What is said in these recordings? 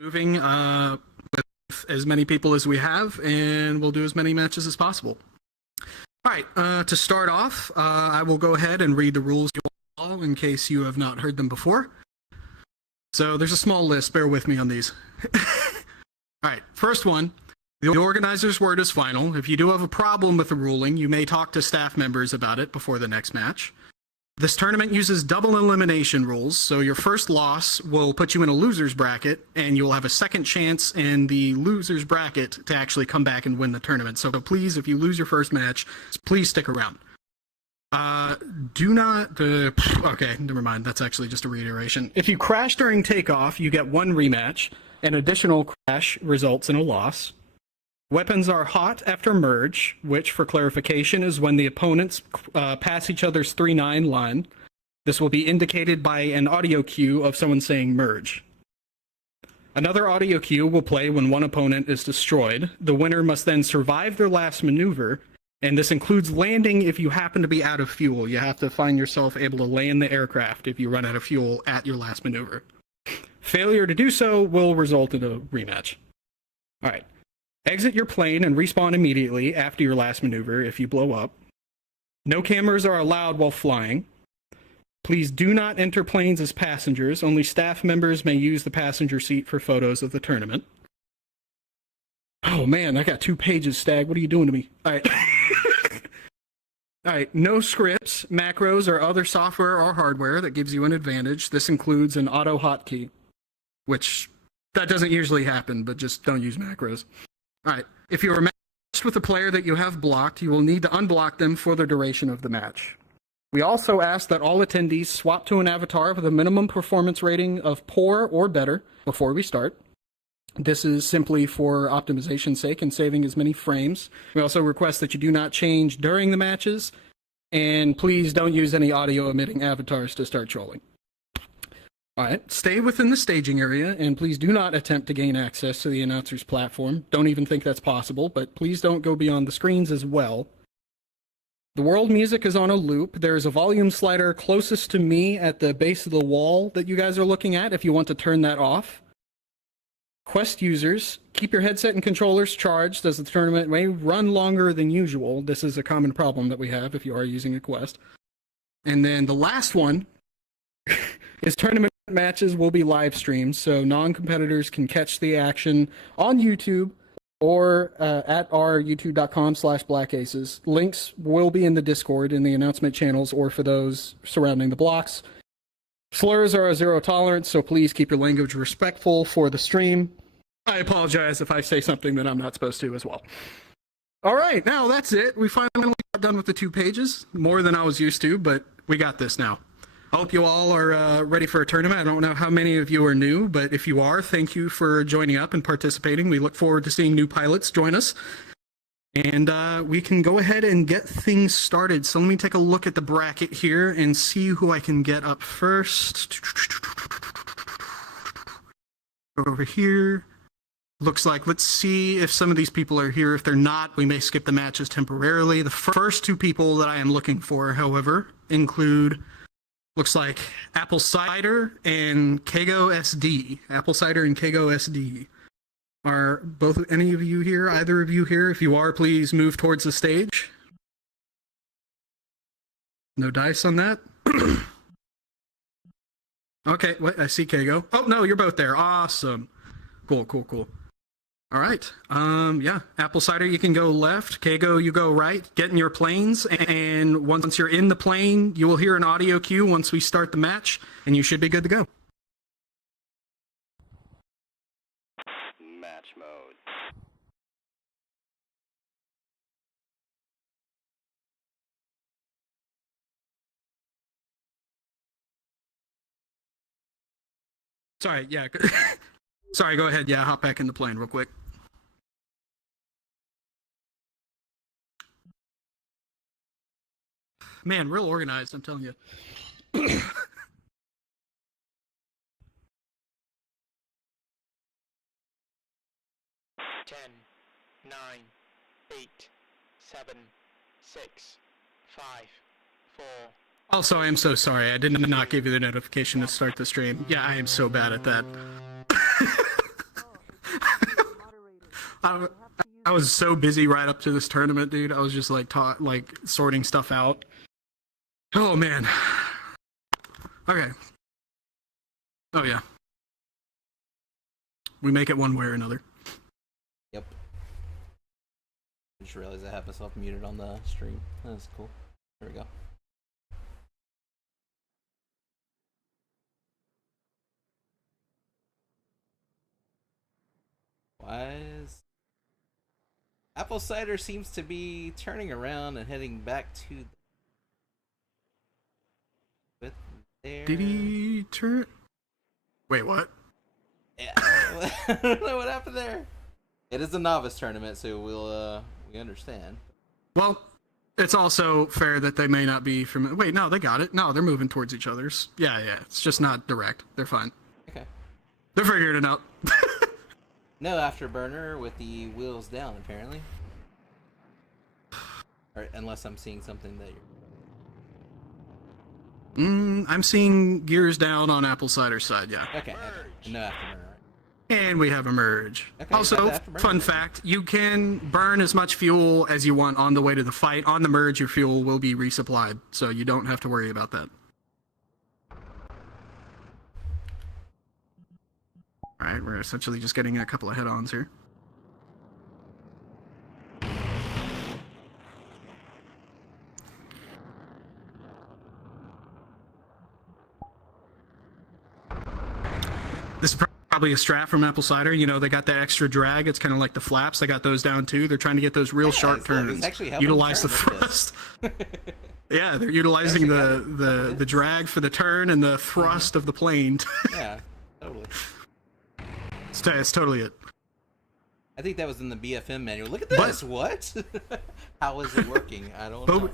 moving with as many people as we have, and we'll do as many matches as possible. All right, to start off, I will go ahead and read the rules all in case you have not heard them before. So there's a small list, bear with me on these. All right, first one, the organizer's word is final. If you do have a problem with the ruling, you may talk to staff members about it before the next match. This tournament uses double elimination rules, so your first loss will put you in a loser's bracket, and you'll have a second chance in the loser's bracket to actually come back and win the tournament. So please, if you lose your first match, please stick around. Do not... okay, never mind. That's actually just a reiteration. If you crash during takeoff, you get one rematch. An additional crash results in a loss. Weapons are hot after merge, which, for clarification, is when the opponents pass each other's 3-9 line. This will be indicated by an audio cue of someone saying merge. Another audio cue will play when one opponent is destroyed. The winner must then survive their last maneuver, and this includes landing if you happen to be out of fuel. You have to find yourself able to land the aircraft if you run out of fuel at your last maneuver. Failure to do so will result in a rematch. All right. Exit your plane and respawn immediately after your last maneuver if you blow up. No cameras are allowed while flying. Please do not enter planes as passengers. Only staff members may use the passenger seat for photos of the tournament. Oh man, I got 2 pages, Stag. What are you doing to me? All right. All right, no scripts, macros, or other software or hardware that gives you an advantage. This includes an auto hotkey, which that doesn't usually happen, but just don't use macros. All right, if you are matched with a player that you have blocked, you will need to unblock them for the duration of the match. We also ask that all attendees swap to an avatar with a minimum performance rating of poor or better before we start. This is simply for optimization's sake and saving as many frames. We also request that you do not change during the matches, and please don't use any audio-emitting avatars to start trolling. All right, stay within the staging area, and please do not attempt to gain access to the announcer's platform. Don't even think that's possible, but please don't go beyond the screens as well. The world music is on a loop. There is a volume slider closest to me at the base of the wall that you guys are looking at if you want to turn that off. Quest users, keep your headset and controllers charged as the tournament may run longer than usual. This is a common problem that we have if you are using a Quest. And then the last one is tournament matches will be live streamed, so non-competitors can catch the action on YouTube or at our youtube.com/blackaces. Links will be in the Discord in the announcement channels or for those surrounding the blocks. Slurs are a 0 tolerance, so please keep your language respectful for the stream. I apologize if I say something that I'm not supposed to as well. All right, now that's it. We finally got done with the 2 pages, more than I was used to, but we got this now. I hope you all are ready for a tournament. I don't know how many of you are new, but if you are, thank you for joining up and participating. We look forward to seeing new pilots join us. And we can go ahead and get things started. So let me take a look at the bracket here and see who I can get up first. Over here. Looks like, let's see if some of these people are here. If they're not, we may skip the matches temporarily. The first 2 people that I am looking for, however, include... looks like Apple Cider and Kago SD. Apple Cider and Kago SD. Are both any of you here? Either of you here? If you are, please move towards the stage. No dice on that. Okay, wait, I see Kago. Oh, no, you're both there. Awesome. Cool, cool, cool. All right. Yeah, Apple Cider, you can go left. Kago, you go right. Get in your planes, and once you're in the plane, you will hear an audio cue once we start the match, and you should be good to go. Match mode. Sorry, yeah. Sorry, go ahead. Yeah, hop back in the plane real quick. Man, real organized, I'm telling you. 10, 9, 8, 7, 6, 5, 4. Also, I am so sorry. I did not give you the notification to start the stream. Yeah, I am so bad at that. I was so busy right up to this tournament, dude. I was just like sorting stuff out. Oh man. Okay. Oh yeah. We make it one way or another. Yep. I just realized I have myself muted on the stream. That's cool. There we go. Why is Apple Cider seems to be turning around and heading back to with their... Did he turn? Wait, what? Yeah, I don't know what happened there. It is a novice tournament, so we understand. Well, it's also fair that they may not be from. Wait, no, they got it. No, they're moving towards each other's. Yeah, yeah. It's just not direct. They're fine. Okay. They're figuring it out. No afterburner with the wheels down, apparently. Or unless I'm seeing something that you're... I'm seeing gears down on Apple Cider's side. Yeah. Okay. No afterburner. Right? And we have a merge. Okay, Also, fun fact, you can burn as much fuel as you want on the way to the fight. On the merge, your fuel will be resupplied, so you don't have to worry about that. Alright, we're essentially just getting a couple of head-ons here. This is probably a strat from Apple Cider. You know, they got that extra drag. It's kind of like the flaps. They got those down too. They're trying to get those real sharp turns. Utilize the thrust. Yeah, they're utilizing the drag for the turn and the thrust of the plane. Yeah, totally. It's totally it. I think that was in the BFM manual. Look at this. What? How is it working? I don't know.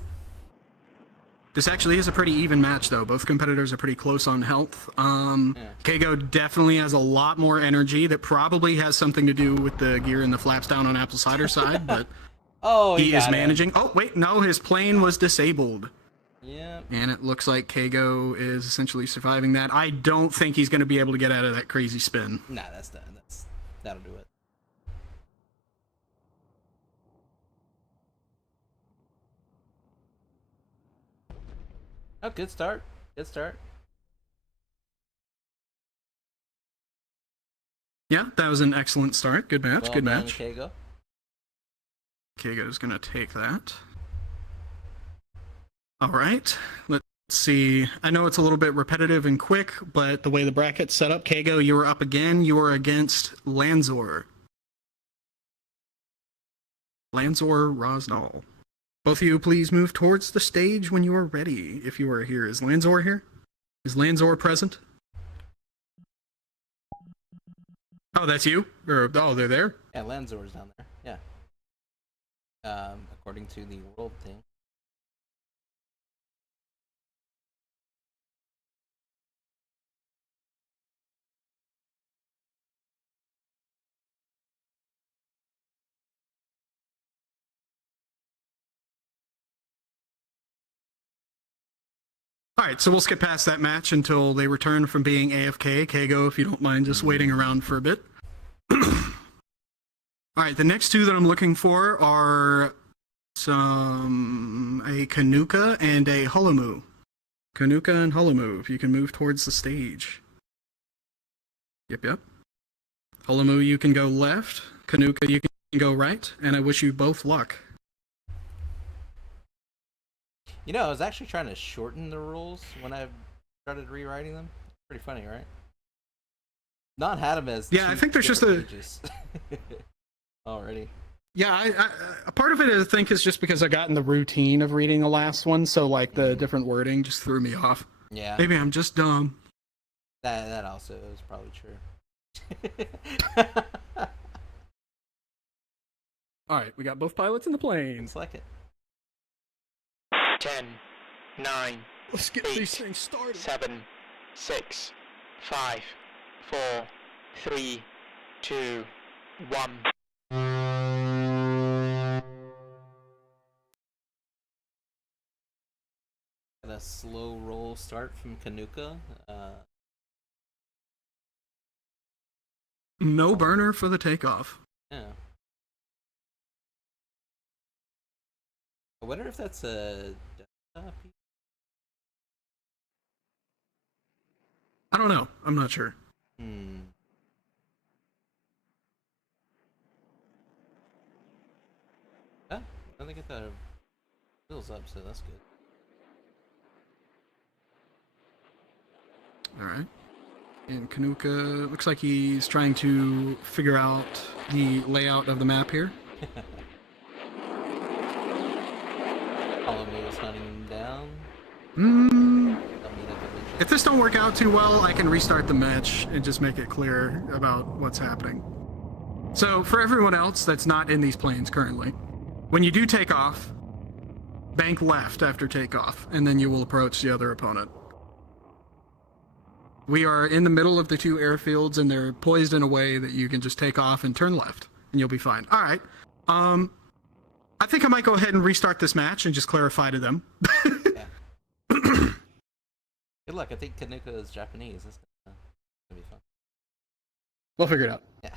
This actually is a pretty even match, though. Both competitors are pretty close on health. Kago definitely has a lot more energy. That probably has something to do with the gear and the flaps down on Apple Cider side, but he is managing. Oh, wait, no, his plane was disabled. Yeah. And it looks like Kago is essentially surviving that. I don't think he's going to be able to get out of that crazy spin. Nah, that'll do it. Oh, good start. Good start. Yeah, that was an excellent start. Good match. Good match. Kago. Kago's going to take that. All right. Let's see. I know it's a little bit repetitive and quick, but the way the bracket's set up, Kago, you are up again. You are against Lanzor. Lanzor Rosnall. Both of you, please move towards the stage when you are ready. If you are here. Is Lanzor here? Is Lanzor present? Oh, that's you? Or, oh, they're there? Yeah, Lanzor's down there. Yeah. According to the world thing. All right, so we'll skip past that match until they return from being AFK. Kago, if you don't mind just waiting around for a bit. All right, the next two that I'm looking for are a Kanuka and a Holomu. Kanuka and Holomu, if you can move towards the stage. Yep. Holomu, you can go left. Kanuka, you can go right. And I wish you both luck. You know, I was actually trying to shorten the rules when I started rewriting them. Pretty funny, right? Not had them as I think there's just pages. Already. Yeah, a part of it I think is just because I got in the routine of reading the last one, so like the different wording just threw me off. Yeah. Maybe I'm just dumb. That also is probably true. All right, we got both pilots in the plane. Looks like it. 10, 9, Let's get 8, these things started. 7, 6, 5, 4, 3, 2, 1. Got a slow roll start from Kanuka. No burner for the takeoff. Yeah. I wonder if that's a. I don't know. I'm not sure. Yeah, I think get the wheels up, so that's good. All right. And Kanuka looks like he's trying to figure out the layout of the map here. Column is hunting him down. If this don't work out too well, I can restart the match and just make it clear about what's happening. So for everyone else that's not in these planes currently, when you do take off, bank left after takeoff, and then you will approach the other opponent. We are in the middle of the two airfields, and they're poised in a way that you can just take off and turn left, and you'll be fine. All right. I think I might go ahead and restart this match and just clarify to them. Yeah. Good luck. I think Kanuka is Japanese. That's gonna be fun. We'll figure it out. Yeah.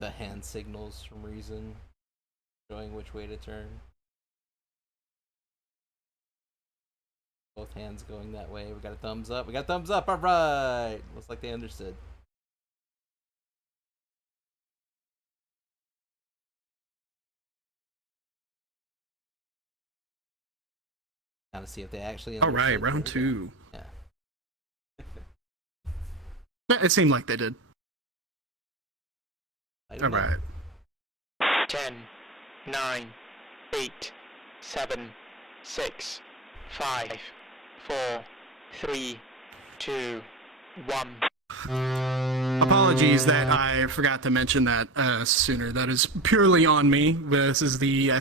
The hand signals from reason, showing which way to turn. Both hands going that way. We got a thumbs up. We got a thumbs up. All right. Looks like they understood. Kind of see if they actually understood. All right, round two. Yeah. It seemed like they did. All right. 10, 9, 8, 7, 6, 5, 4, 3, 2, 1. Apologies that I forgot to mention that sooner. That is purely on me. This is the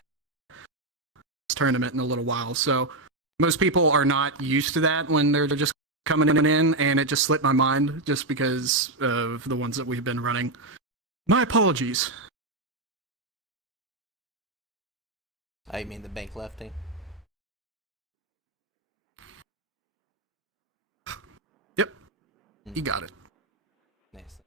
tournament in a little while, so most people are not used to that when they're just coming in, and it just slipped my mind just because of the ones that we've been running. My apologies. I mean the bank lefting. Yep, you got it. Nice.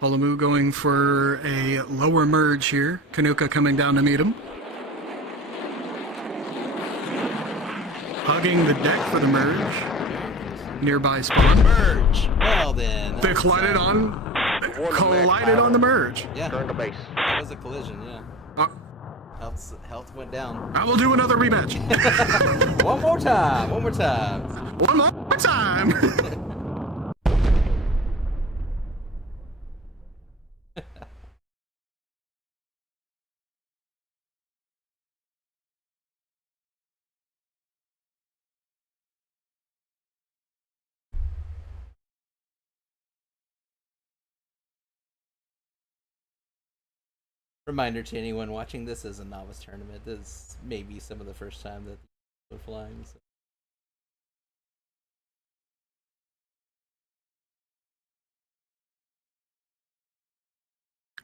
Polomu going for a lower merge here. Kanuka coming down to meet him. Hugging the deck for the merge. Nearby spawn. Merge. Well then. They collided on the merge. Yeah. Turn to base. That was a collision. Yeah. Health went down. I will do another rematch. One more time. One more time. One more time. Reminder to anyone watching, this is a novice tournament. This may be some of the first time that we're flying. So.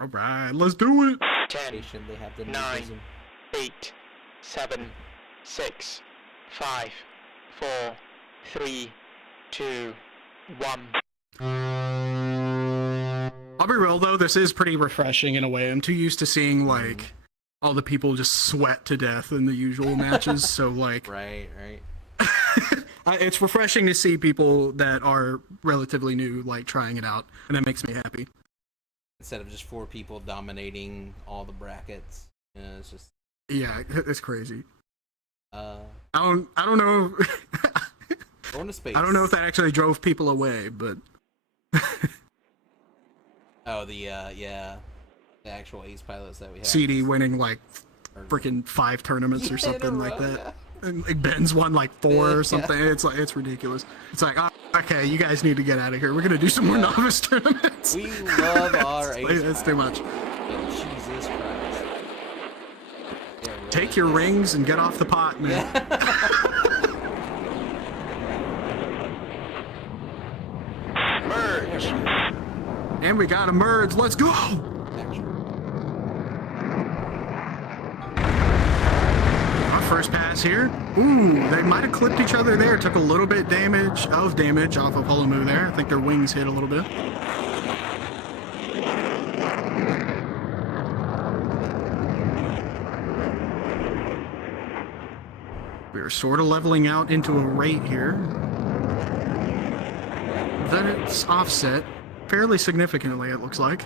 All right, let's do it. 10, They have the 9, 8, 7, 6, 5, 4, 3, 2, 1. I'll be real though, this is pretty refreshing in a way. I'm too used to seeing like all the people just sweat to death in the usual matches. So like, right. It's refreshing to see people that are relatively new like trying it out, and that makes me happy. Instead of just 4 people dominating all the brackets, you know, it's just it's crazy. I I don't know. going to space. I don't know if that actually drove people away, but oh, the actual ace pilots that we have. CD winning like freaking 5 tournaments or something like that. Yeah. And like Ben's won like 4 or something. It's like, it's ridiculous. It's like, okay, you guys need to get out of here. We're gonna do some more novice tournaments. We love our ace pilots. It's too much. Oh, Jesus Christ. Take your rings and get off the pot, man. pressure. And we got a merge. Let's go! Our first pass here. Ooh, they might have clipped each other there. Took a little bit damage off of Holomu there. I think their wings hit a little bit. We're sort of leveling out into a rate here. Then it's offset fairly significantly, it looks like.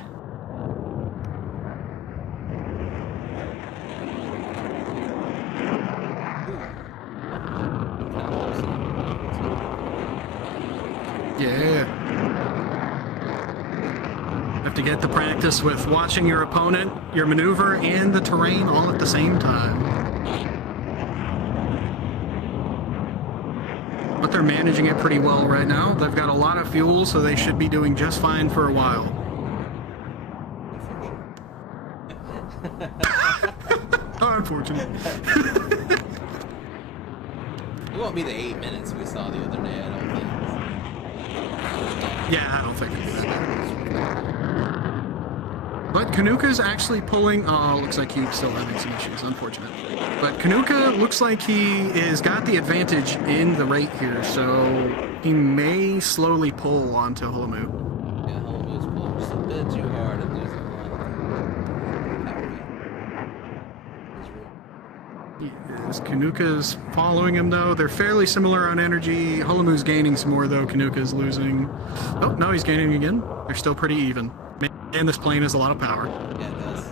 Yeah. Have to get the practice with watching your opponent, your maneuver, and the terrain all at the same time. But they're managing it pretty well right now. They've got a lot of fuel, so they should be doing just fine for a while. Unfortunate. It won't be the 8 minutes we saw the other day, I don't think. Yeah, I don't think it's that. But Kanuka's actually pulling... Oh, looks like he's still having some issues. Unfortunate. But Kanuka looks like he has got the advantage in the rate here, so he may slowly pull onto Holomu. Yeah, Holomu's pulling just a bit too hard and losing one. Yes, Kanuka's following him, though. They're fairly similar on energy. Holomu's gaining some more, though. Kanuka's losing. Oh, no, he's gaining again. They're still pretty even. Man, this plane has a lot of power. Yeah, it does.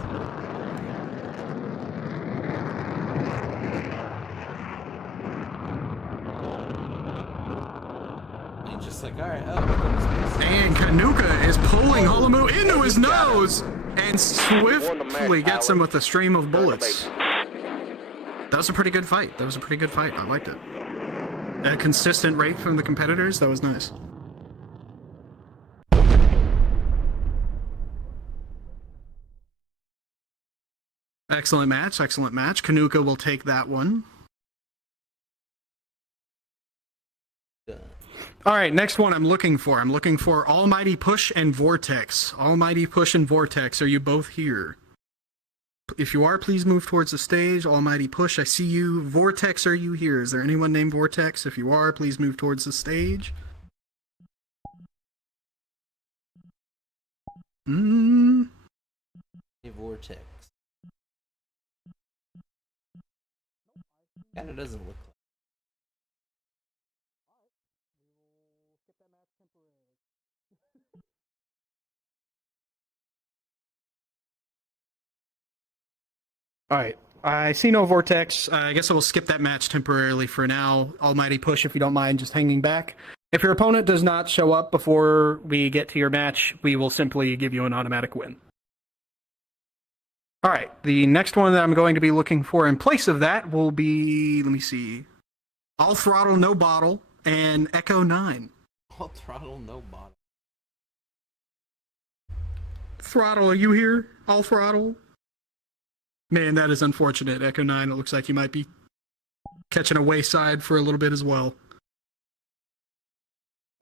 He's just like, alright, And Kanuka is pulling Holomu into his nose and swiftly gets him with a stream of bullets. That was a pretty good fight. I liked it. A consistent rate from the competitors. That was nice. Excellent match. Kanuka will take that one. All right, next one I'm looking for. Almighty Push and Vortex. Almighty Push and Vortex, are you both here? If you are, please move towards the stage. Almighty Push, I see you. Vortex, are you here? Is there anyone named Vortex? If you are, please move towards the stage. A Vortex. Kinda doesn't look like. All right. I see no Vortex. I guess I will skip that match temporarily for now. Almighty Push, if you don't mind just hanging back. If your opponent does not show up before we get to your match, we will simply give you an automatic win. All right. The next one that I'm going to be looking for in place of that will be, let me see, All Throttle, No Bottle, and Echo 9. All Throttle, No Bottle. Throttle, are you here? All Throttle? Man, that is unfortunate. Echo 9, it looks like you might be catching a wayside for a little bit as well.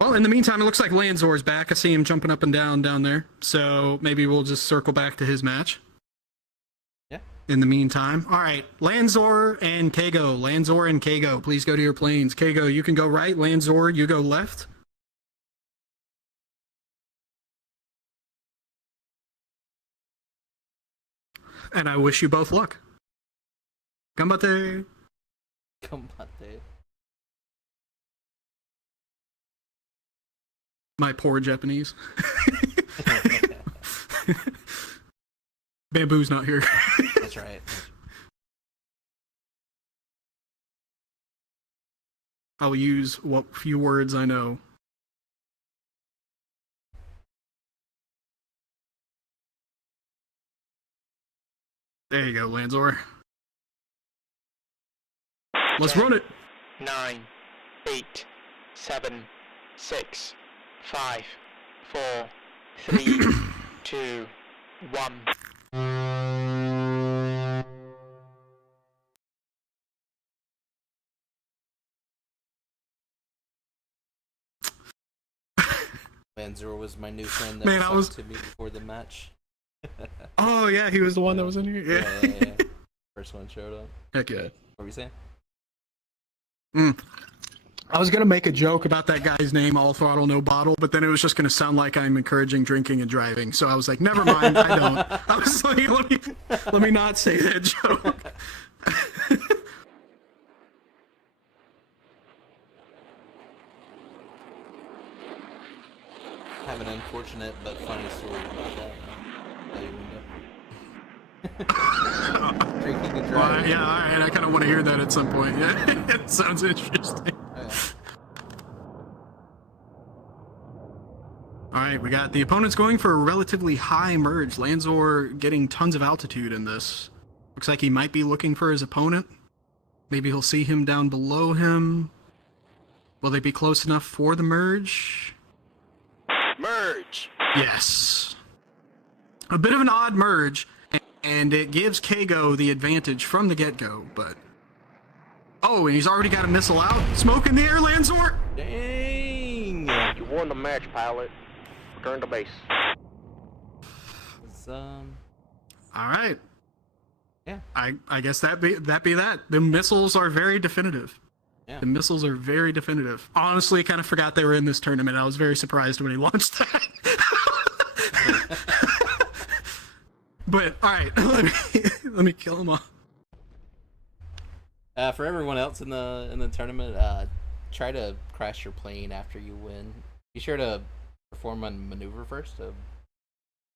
Well, in the meantime, it looks like Lanzor's back. I see him jumping up and down there. So maybe we'll just circle back to his match. Yeah. In the meantime. All right, Lanzor and Kago. Please go to your planes. Kago, you can go right. Lanzor, you go left. And I wish you both luck. Ganbatte. Ganbatte. My poor Japanese. Bamboo's not here. That's right. I'll use what few words I know. There you go, Lanzor. Let's 10, run it. 9, 8, 7, 6, 5, 4, 3, 2, 1. Manzur was my new friend that Man, was I was- talking to me before the match. Oh yeah, he was the one that was in here. Yeah. First one showed up. Heck yeah. What were you saying? I was gonna make a joke about that guy's name, All Throttle No Bottle, but then it was just gonna sound like I'm encouraging drinking and driving. So I was like, never mind, I don't. I was like, let me not say that joke. I have an unfortunate but funny story about that. Tell you Drinking and Well, driving. yeah, all right. I kind of want to hear that at some point. Yeah, it sounds interesting. Oh, yeah. All right, we got the opponents going for a relatively high merge. Lanzor getting tons of altitude in this. Looks like he might be looking for his opponent. Maybe he'll see him down below him. Will they be close enough for the merge? Merge. Yes. A bit of an odd merge, and it gives Kago the advantage from the get-go, but... Oh, and he's already got a missile out. Smoke in the air, Lanzor! Dang! You won the match, pilot. Return to base. It's, All right. yeah. I guess that be that. The missiles are very definitive. Yeah. The missiles are very definitive. Honestly, kind of forgot they were in this tournament. I was very surprised when he launched that. But all right, let me kill him off. For everyone else in the tournament, try to crash your plane after you win. Be sure to perform a maneuver first to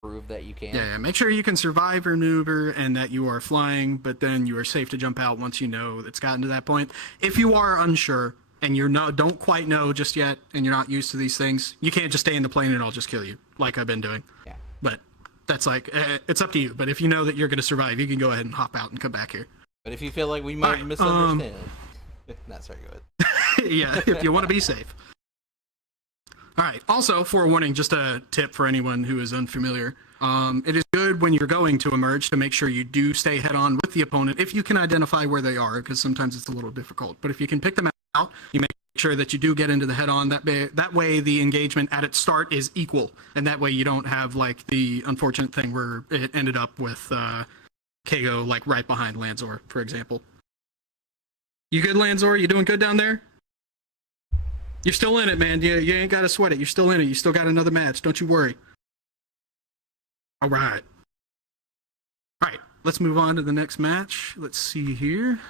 prove that you can. Yeah, make sure you can survive your maneuver and that you are flying, but then you are safe to jump out once you know it's gotten to that point. If you are unsure and don't quite know just yet, and you're not used to these things, you can't just stay in the plane and I'll just kill you, like I've been doing. Yeah. But that's like, it's up to you. But if you know that you're going to survive, you can go ahead and hop out and come back here. But if you feel like we might Alright, misunderstand, no, sorry, go ahead. Yeah, if you want to be safe. All right. Also, forewarning, just a tip for anyone who is unfamiliar. It is good when you're going to emerge to make sure you do stay head-on with the opponent if you can identify where they are, because sometimes it's a little difficult. But if you can pick them out, you make sure that you do get into the head-on. That way the engagement at its start is equal, and that way you don't have like the unfortunate thing where it ended up with Kago like right behind Lanzor, for example. You good, Lanzor? You doing good down there? You're still in it, man. You ain't got to sweat it. You're still in it. You still got another match. Don't you worry. All right. All right. Let's move on to the next match. Let's see here.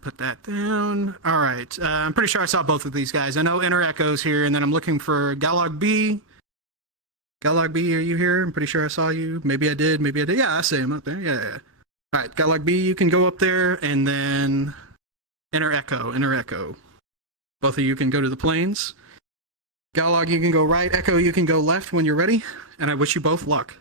Put that down. All right. I'm pretty sure I saw both of these guys. I know Inner Echo's here, and then I'm looking for Galog B. Galog B, are you here? I'm pretty sure I saw you. Maybe I did. Maybe I did. Yeah, I see him up there. Yeah. All right. Galog B, you can go up there, and then... Inner Echo. Both of you can go to the planes. Galog, you can go right. Echo, you can go left when you're ready. And I wish you both luck.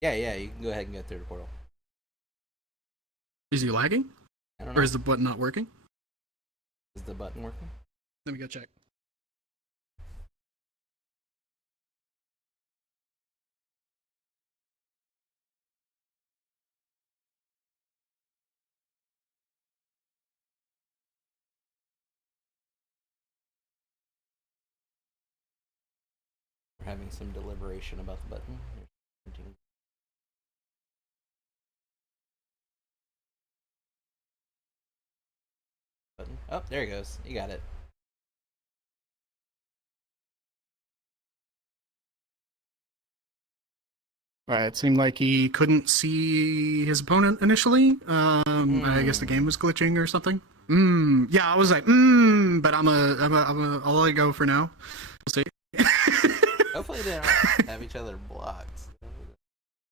Yeah, you can go ahead and get through the portal. Is he lagging? I don't know. Or is the button not working? Is the button working? Let me go check. We're having some deliberation about the button. Button. Oh, there he goes. You got it. Right, it seemed like he couldn't see his opponent initially. I guess the game was glitching or something. Yeah, I was like, but I'll let it go for now. We'll see. Hopefully they don't have each other blocked.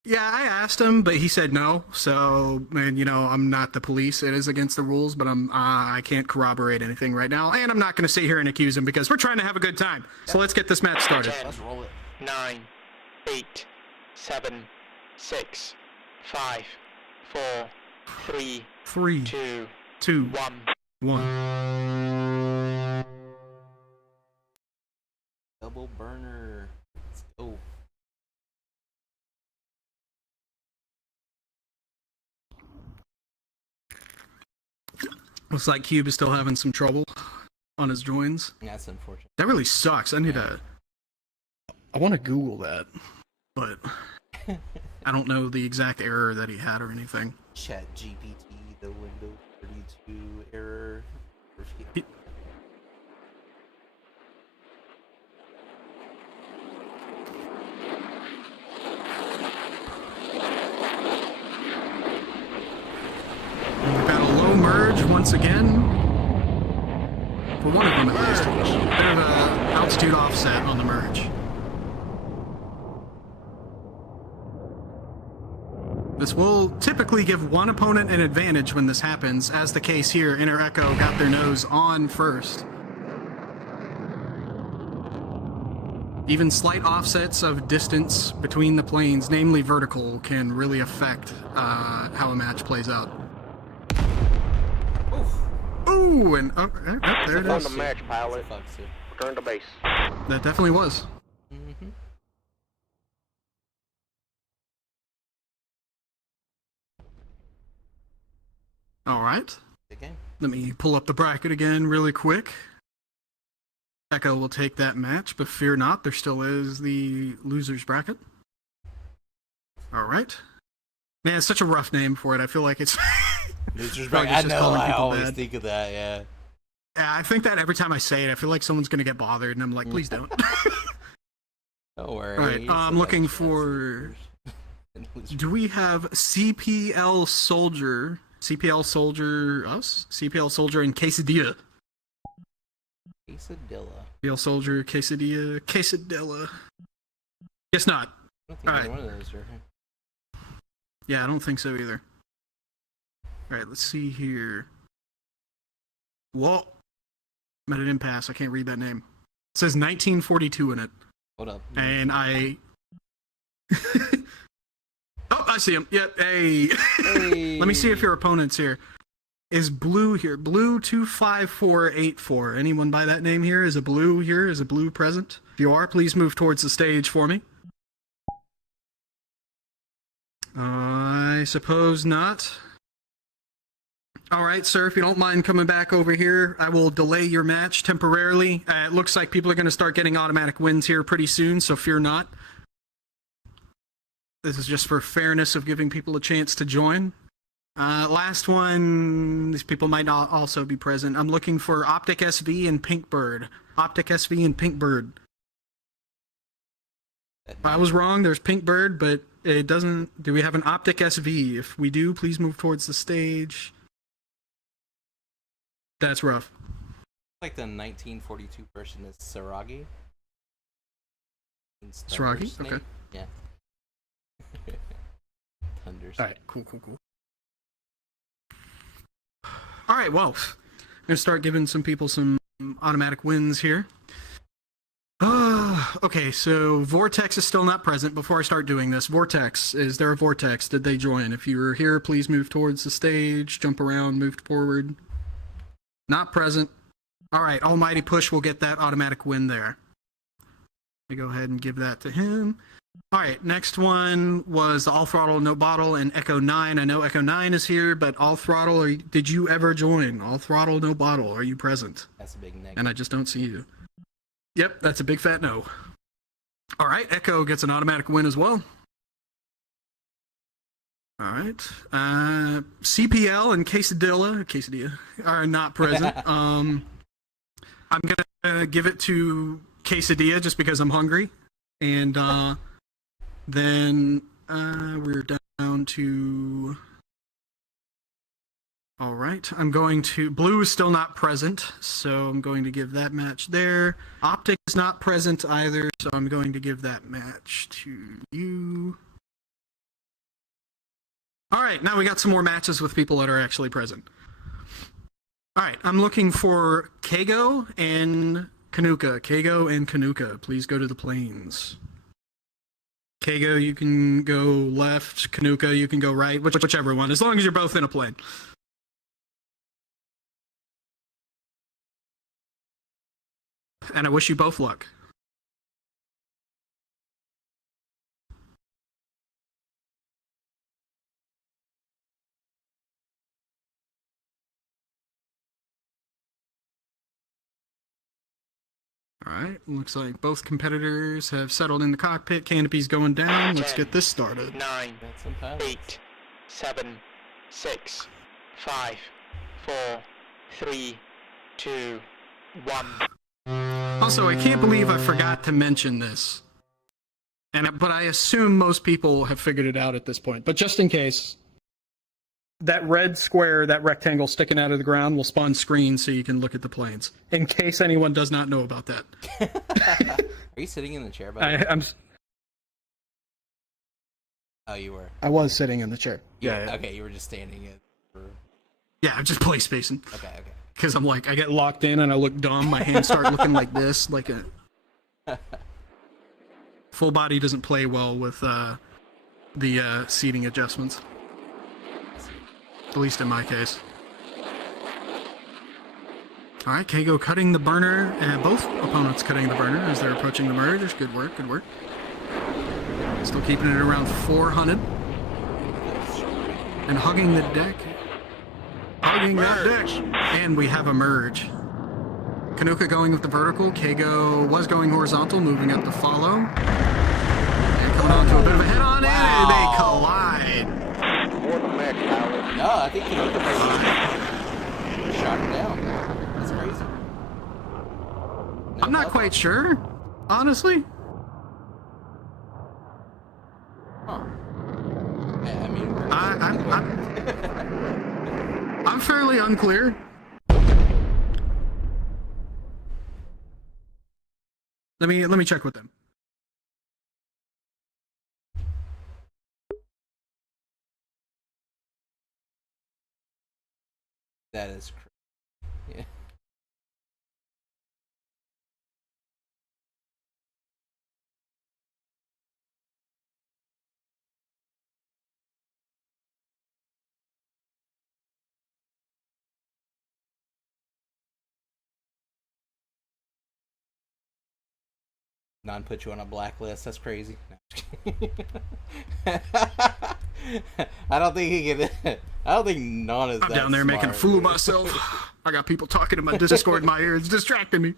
Yeah, I asked him, but he said no. So, and I'm not the police. It is against the rules, but I can't corroborate anything right now. And I'm not going to sit here and accuse him because we're trying to have a good time. So let's get this match started. Let's roll it. 9, 8, 7, 6, 5, 4, 3, 3, 2, 2, 1. 1. Double burner. Let's go. Looks like Cube is still having some trouble on his joins. That's unfortunate. That really sucks. I need to. I want to Google that, but I don't know the exact error that he had or anything. Chat GPT, the Windows 32 error. We've got a low merge once again. For one of them at least. Bit of a altitude offset on the merge. This will typically give one opponent an advantage when this happens, as the case here. Inner Echo got their nose on first. Even slight offsets of distance between the planes, namely vertical, can really affect how a match plays out. Ooh, and there it On is. the match, pilot. Return to base. That definitely was. Mm-hmm. All right. Good game. Let me pull up the bracket again really quick. Echo will take that match, but fear not, there still is the loser's bracket. All right. Man, it's such a rough name for it. I feel like it's... Loser's Probably bracket. I just know. calling I people always bad. think of that. Yeah. Yeah, I think that every time I say it, I feel like someone's going to get bothered, and I'm like, please don't. Don't worry. All right, I'm looking for... Do we have CPL Soldier? CPL Soldier us? CPL Soldier and Quesadilla. Quesadilla. CPL Soldier, Quesadilla, Quesadilla. Guess not. I don't think All either right. one of those are. Yeah, I don't think so either. All right, let's see here. Whoa. I'm at an impasse. I can't read that name. It says 1942 in it. Hold up. And I... Oh, I see him. Yep. Hey. Hey. Let me see if your opponent's here. Is Blue here? Blue 25484. Anyone by that name here? Is a Blue here? Is a Blue present? If you are, please move towards the stage for me. I suppose not. All right, sir, if you don't mind coming back over here, I will delay your match temporarily. It looks like people are going to start getting automatic wins here pretty soon, so fear not. This is just for fairness of giving people a chance to join. Last one, these people might not also be present. I'm looking for Optic SV and Pinkbird. Optic SV and Pinkbird. I was wrong, there's Pinkbird, but it doesn't... Do we have an Optic SV? If we do, please move towards the stage. That's rough. Like the 1942 person is Saragi. Saragi? Thunder's Okay. name? Yeah. Thunder's. All right, cool. All right, well, I'm gonna start giving some people some automatic wins here. Okay, so Vortex is still not present. Before I start doing this, Vortex, is there a Vortex? Did they join? If you were here, please move towards the stage, jump around, move forward. Not present. All right, Almighty Push will get that automatic win there. Let me go ahead and give that to him. All right, next one was the All Throttle No Bottle and Echo 9. I know Echo 9 is here, but All Throttle, did you ever join? All Throttle No Bottle, are you present? That's a big negative. And I just don't see you. Yep, that's a big fat no. All right, Echo gets an automatic win as well. All right, CPL and Quesadilla are not present. I'm gonna give it to Quesadilla just because I'm hungry, and then we're down to. All right, I'm going to... Blue is still not present, so I'm going to give that match there. Optic is not present either, so I'm going to give that match to you. All right, now we got some more matches with people that are actually present. All right, I'm looking for Kago and Kanuka. Kago and Kanuka, please go to the planes. Kago, you can go left. Kanuka, you can go right. Whichever one, as long as you're both in a plane. And I wish you both luck. right, looks like both competitors have settled in the cockpit. Canopy's going down. Let's get this started. 9, That's some pilots. 8, 7, 6, 5, 4, 3, 2, 1. Also, I can't believe I forgot to mention this. But I assume most people have figured it out at this point. But just in case, that red square, that rectangle sticking out of the ground will spawn screens so you can look at the planes. In case anyone does not know about that. Are you sitting in the chair, by the way? I'm. Oh, you were. I was sitting in the chair. Yeah. Okay, you were just standing in. Yeah, I'm just play spacing. Okay. Because I'm like, I get locked in and I look dumb. My hands start looking like this, like a. Full body doesn't play well with the seating adjustments. At least in my case. Alright, Kago cutting the burner, and both opponents cutting the burner as they're approaching the merge. Good work. Still keeping it around 400. And hugging the deck. Hugging that deck. And we have a merge. Kanuka going with the vertical. Kago was going horizontal, moving up to follow. And coming on to a bit of a head-on, and they collide. No, I think Kanuka shot him down. That's crazy. I'm not quite sure, honestly. Huh. Yeah, I mean, I'm fairly unclear. Let me check with them. that is crazy. Yeah. Non put you on a blacklist. That's crazy. No, I don't think he can. I don't think Non is. I'm down there making a fool of myself. I got people talking in my Discord in my ear. It's distracting me.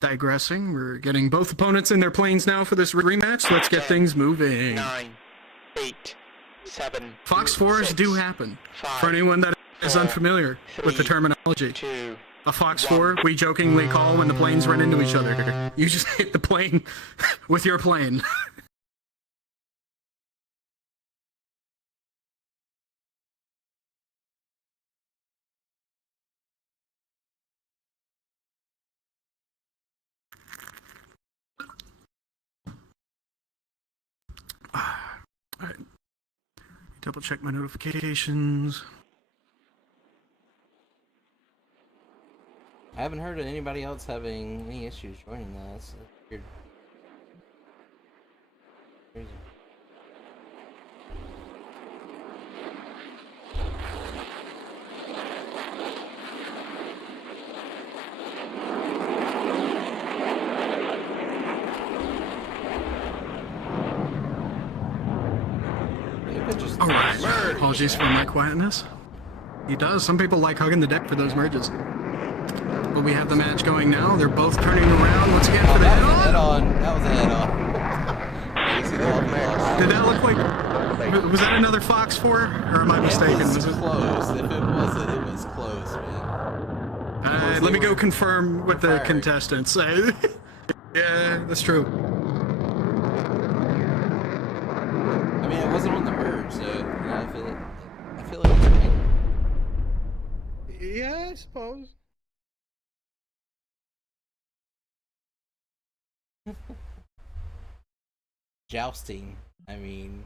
Digressing. We're getting both opponents in their planes now for this rematch. Let's get things moving. 9, 8, 7. Fox 4s 6, do happen. 5, For anyone that is 4, unfamiliar with the 3, terminology. 2. A Fox 4, we jokingly call when the planes run into each other. You just hit the plane with your plane. Alright. Double check my notifications. I haven't heard of anybody else having any issues joining this. That's weird. Crazy. Alright, apologies for my quietness. He does. Some people like hugging the deck for those merges. But we have the match going now. They're both turning around once again for the head-on. That was a head-on. Did that look like... Was that another Fox 4? Or am I mistaken? It was Was it? close. If it wasn't, it was close, man. Let me go confirm with the firing. contestants. Yeah, that's true. I mean, it wasn't on the merge, so you know, I feel like it's okay. Yeah, I suppose. Jousting. I mean,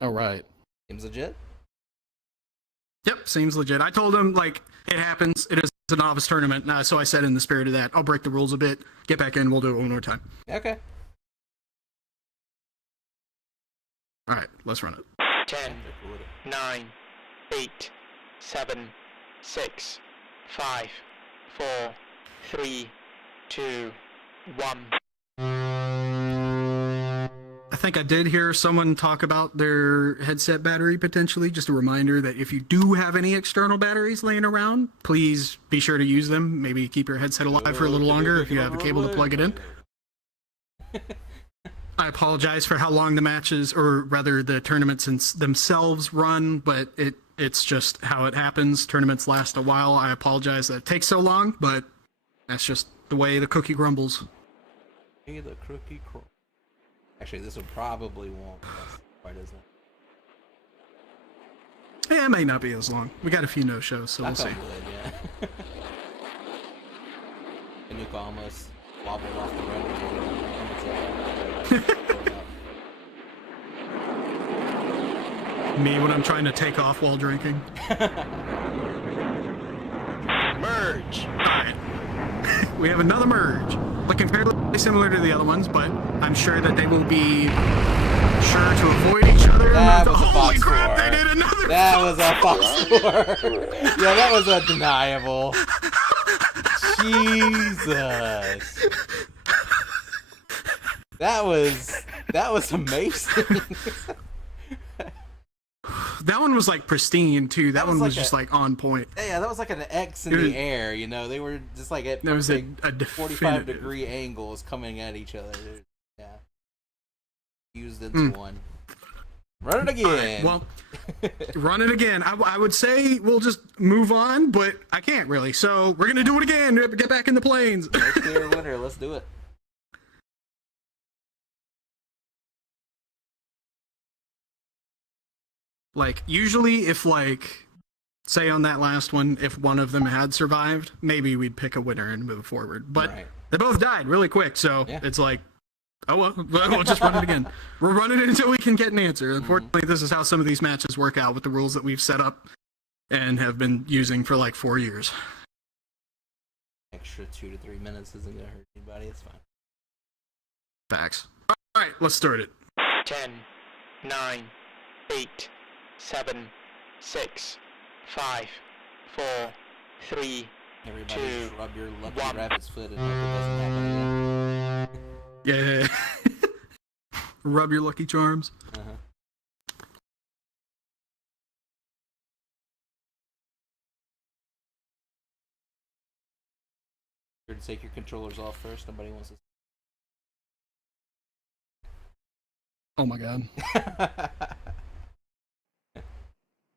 All right. seems legit. Yep, seems legit. I told him, like, it happens. It is a novice tournament, so I said in the spirit of that, I'll break the rules a bit, get back in, we'll do it one more time. Okay. All right, let's run it. 10, 9, 8, 7, 6, 5, 4, 3, 2, 1. I think I did hear someone talk about their headset battery potentially. Just a reminder that if you do have any external batteries laying around, please be sure to use them. Maybe keep your headset alive for a little longer if you have a cable to plug it in. I apologize for how long the matches, or rather the tournaments themselves run, but it's just how it happens. Tournaments last a while. I apologize that it takes so long, but that's just the way the cookie crumbles. Hey, the cookie crumble. Actually, this one probably won't last quite as long. Yeah, it may not be as long. We got a few no-shows, so we'll see. Good, yeah. Canuka almost wobbled off the road. Me when I'm trying to take off while drinking. Merge. Alright. We have another merge. Looking fairly similar to the other ones, but I'm sure that they will be sure to avoid each other. That was a Holy fox crap, score. they did another That was a fox score. Yeah, that was undeniable. Jesus. That was amazing. That one was like pristine too. That one was like just like on point. Yeah, that was like an X in the air, you know. They were just like at There was a 45-degree angles coming at each other. Yeah. Fused into one. Run it again. Well, run it again. I would say we'll just move on, but I can't really. So we're gonna do it again. Get back in the planes. Let's clear a winner. Let's do it. Like usually, if like say on that last one, if one of them had survived, maybe we'd pick a winner and move forward. But they both died really quick, so it's like, oh well, we'll just run it again. We're running it until we can get an answer. Unfortunately, this is how some of these matches work out with the rules that we've set up and have been using for like 4 years. Extra 2 to 3 minutes isn't gonna hurt anybody. It's fine. Facts. All right, let's start it. 10, 9, 8, 7, 6, 5, 4, 3, Everybody 2, just rub your lucky 1. rabbit's foot and hope it doesn't happen again. Yeah. Rub your lucky charms. Sure to take your controllers off first. Nobody wants to. Oh my god.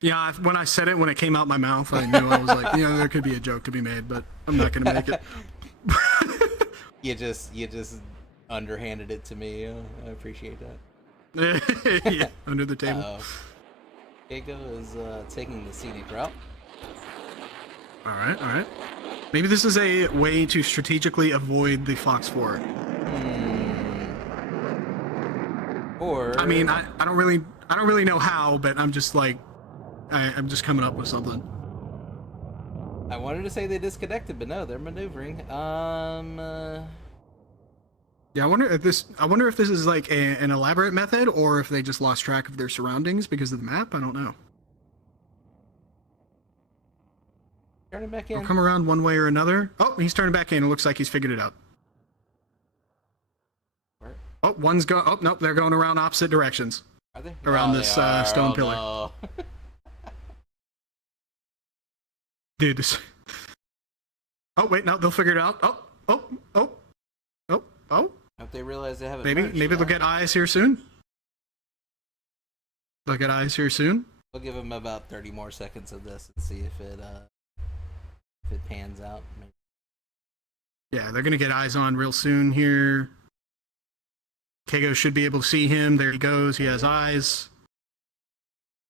Yeah, when I said it, when it came out my mouth, I knew I was like, you know, there could be a joke to be made, but I'm not gonna make it. You just underhanded it to me. I appreciate that. Yeah, under the table. Keiko is taking the scenic route. All right. Maybe this is a way to strategically avoid the Fox 4. Or I mean, I don't really know how, but I'm just like, I'm just coming up with something. I wanted to say they disconnected, but no, they're maneuvering. Yeah, I wonder if this is like an elaborate method, or if they just lost track of their surroundings because of the map. I don't know. Turning back in. They'll come around one way or another. Oh, he's turning back in. It looks like he's figured it out. Where? Oh, one's go. Oh, nope, they're going around opposite directions. Are they? Around this stone pillar. No. Dude, this... Oh, wait, no, they'll figure it out. Oh. Hope they realize they haven't. Maybe they'll get eyes here soon. They'll get eyes here soon. We'll give them about 30 more seconds of this and see if it pans out. Maybe. Yeah, they're gonna get eyes on real soon here. Kago should be able to see him. There he goes. He has eyes.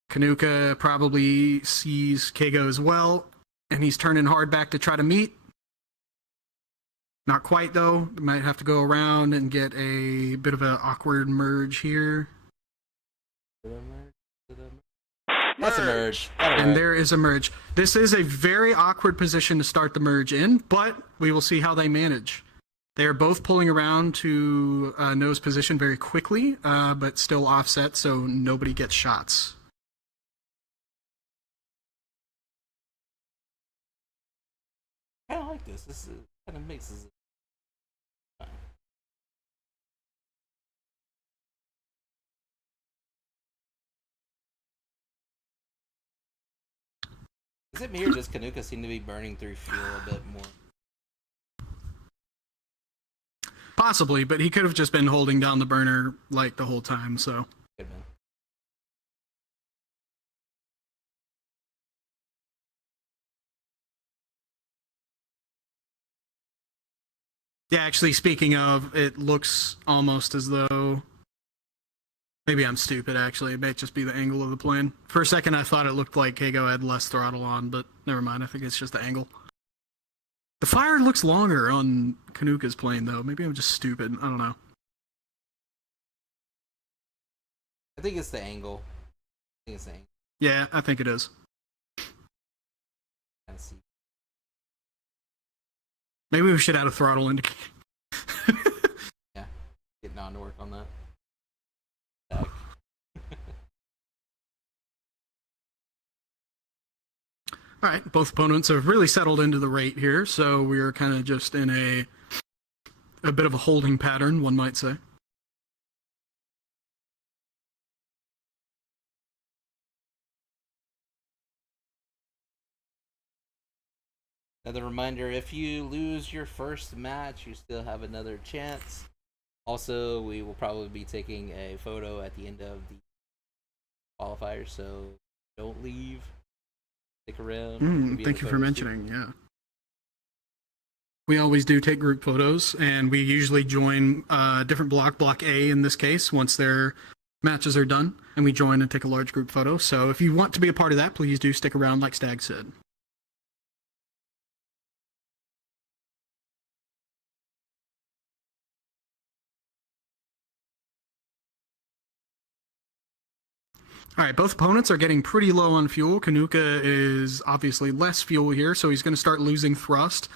Kanuka probably sees Kago as well, and he's turning hard back to try to meet. Not quite, though. Might have to go around and get a bit of an awkward merge here. That's a merge. And there is a merge. This is a very awkward position to start the merge in, but we will see how they manage. They are both pulling around to nose position very quickly, but still offset, so nobody gets shots. I kind of like this. This kind of mixes it. Is it me or does Kanuka seem to be burning through fuel a bit more? Possibly, but he could have just been holding down the burner like the whole time, so. Good man. Yeah, actually, speaking of, it looks almost as though... Maybe I'm stupid, actually. It may just be the angle of the plane. For a second, I thought it looked like Kago had less throttle on, but never mind. I think it's just the angle. The fire looks longer on Kanuka's plane, though. Maybe I'm just stupid. I don't know. I think it's the angle. Yeah, I think it is. Kind of see. Maybe we should add a throttle indicator. Yeah, getting on to work on that. Back. All right, both opponents have really settled into the rate here, so we're kind of just in a bit of a holding pattern, one might say. Another reminder, if you lose your first match, you still have another chance. Also, we will probably be taking a photo at the end of the qualifiers, so don't leave. Stick around. Thank you for mentioning, yeah. We always do take group photos, and we usually join different block A in this case, once their matches are done, and we join and take a large group photo. So if you want to be a part of that, please do stick around like Stag said. All right, both opponents are getting pretty low on fuel. Kanuka is obviously less fuel here, so he's going to start losing thrust.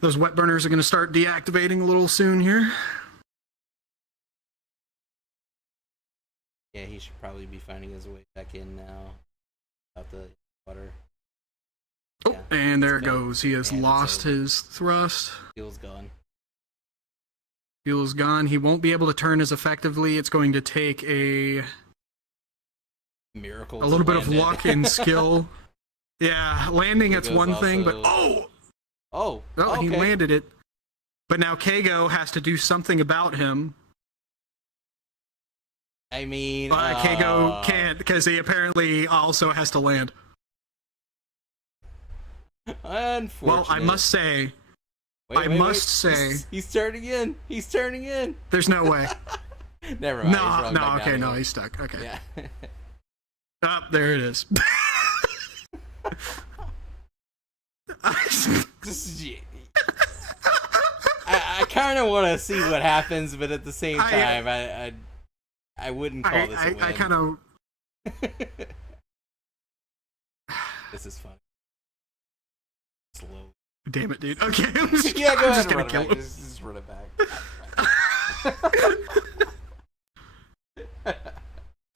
Those wet burners are going to start deactivating a little soon here. Yeah, he should probably be finding his way back in now. Out the water. Oh, Yeah, and there it gone. goes. He has And it's lost over. his thrust. Fuel's gone. Fuel is gone. He won't be able to turn as effectively. It's going to take a Miracle. little bit of land it. luck and skill. Yeah, landing, There it's goes one thing, but also- Oh, he okay. landed it. But now Kago has to do something about him. I mean, Kago can't, because he apparently also has to land. Unfortunate. Well, I must say, He's turning in. He's turning in. there's no way. Never mind. No, he's stuck. Okay. Yeah. There it is. I kind of want to see what happens, but at the same time, I wouldn't call this a win. I kind of. This is fun. Slow. Damn it, dude. Okay. I'm just, Yeah, go I'm ahead just and gonna run it kill back. him. Just run it back.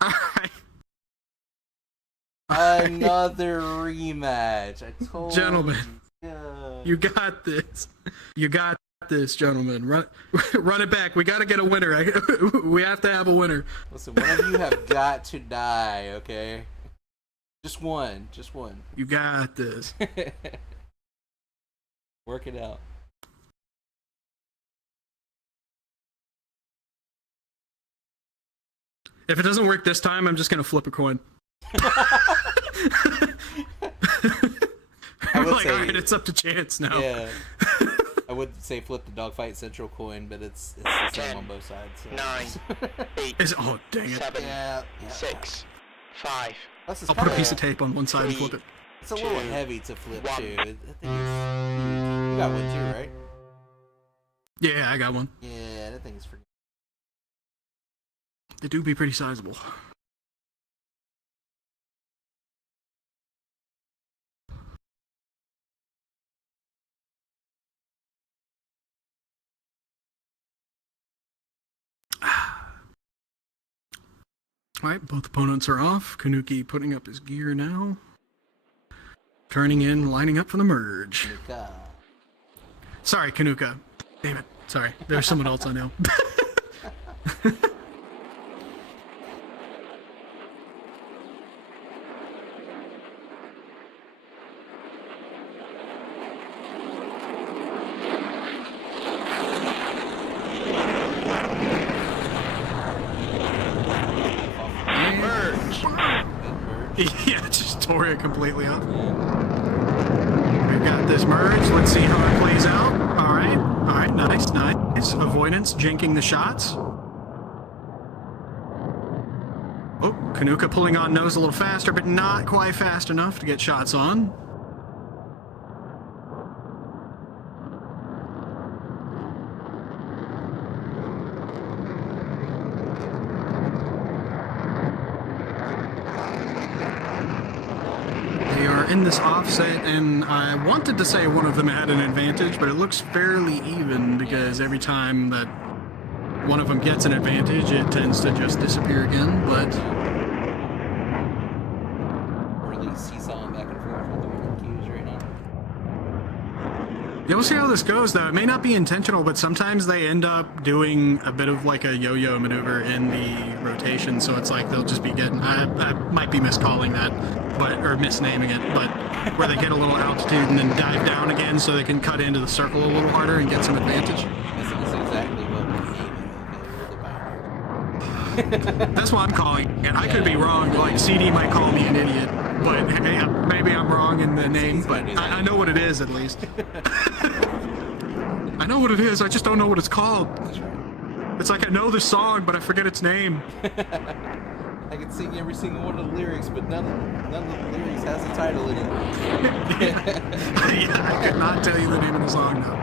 Alright. Another rematch. I told Gentlemen, you. you got this. You got this, gentlemen. Run it back. We got to get a winner. We have to have a winner. Listen, one of you have got to die, okay? Just one. Just one. You got this. Work it out. If it doesn't work this time, I'm just going to flip a coin. I would like, say, all right, it's up to chance now. yeah. I would say flip the Dogfight Central coin, but it's the same on both sides. So. 9, 8, Oh, dang it. 7, Yeah. 6, 5, Plus, I'll put a piece of tape on one side and flip it. It's a little 2, heavy to flip 1. too. I think it's, you got one too, right? Yeah, I got one. Yeah, that thing's pretty. They do be pretty sizable. All right, both opponents are off. Kanuki putting up his gear now. Turning in, lining up for the merge. Kanuka. Sorry, Kanuka. Damn it. Sorry. There's someone else I know. Yeah, just tore it completely up. We've got this merge. Let's see how it plays out. All right, nice. Avoidance, jinking the shots. Oh, Kanuka pulling on nose a little faster, but not quite fast enough to get shots on. In this offset, and I wanted to say one of them had an advantage, but it looks fairly even because every time that one of them gets an advantage, it tends to just disappear again. But really seesawing back and forth with the winning cues right now. yeah, we'll see how this goes, though. It may not be intentional, but sometimes they end up doing a bit of like a yo-yo maneuver in the rotation, so it's like they'll just be getting, I might be miscalling that, or misnaming it, but where they get a little altitude and then dive down again so they can cut into the circle a little harder and get some advantage. That's exactly what we're naming. That's what I'm calling it. I could be wrong. Like, CD might call me an idiot, but hey, maybe I'm wrong in the name, but I know what it is at least. I know what it is, I just don't know what it's called. That's right. It's like I know the song, but I forget its name. I can sing every single one of the lyrics, but none of the lyrics has a title in it. Yeah, I could not tell you the name of the song now.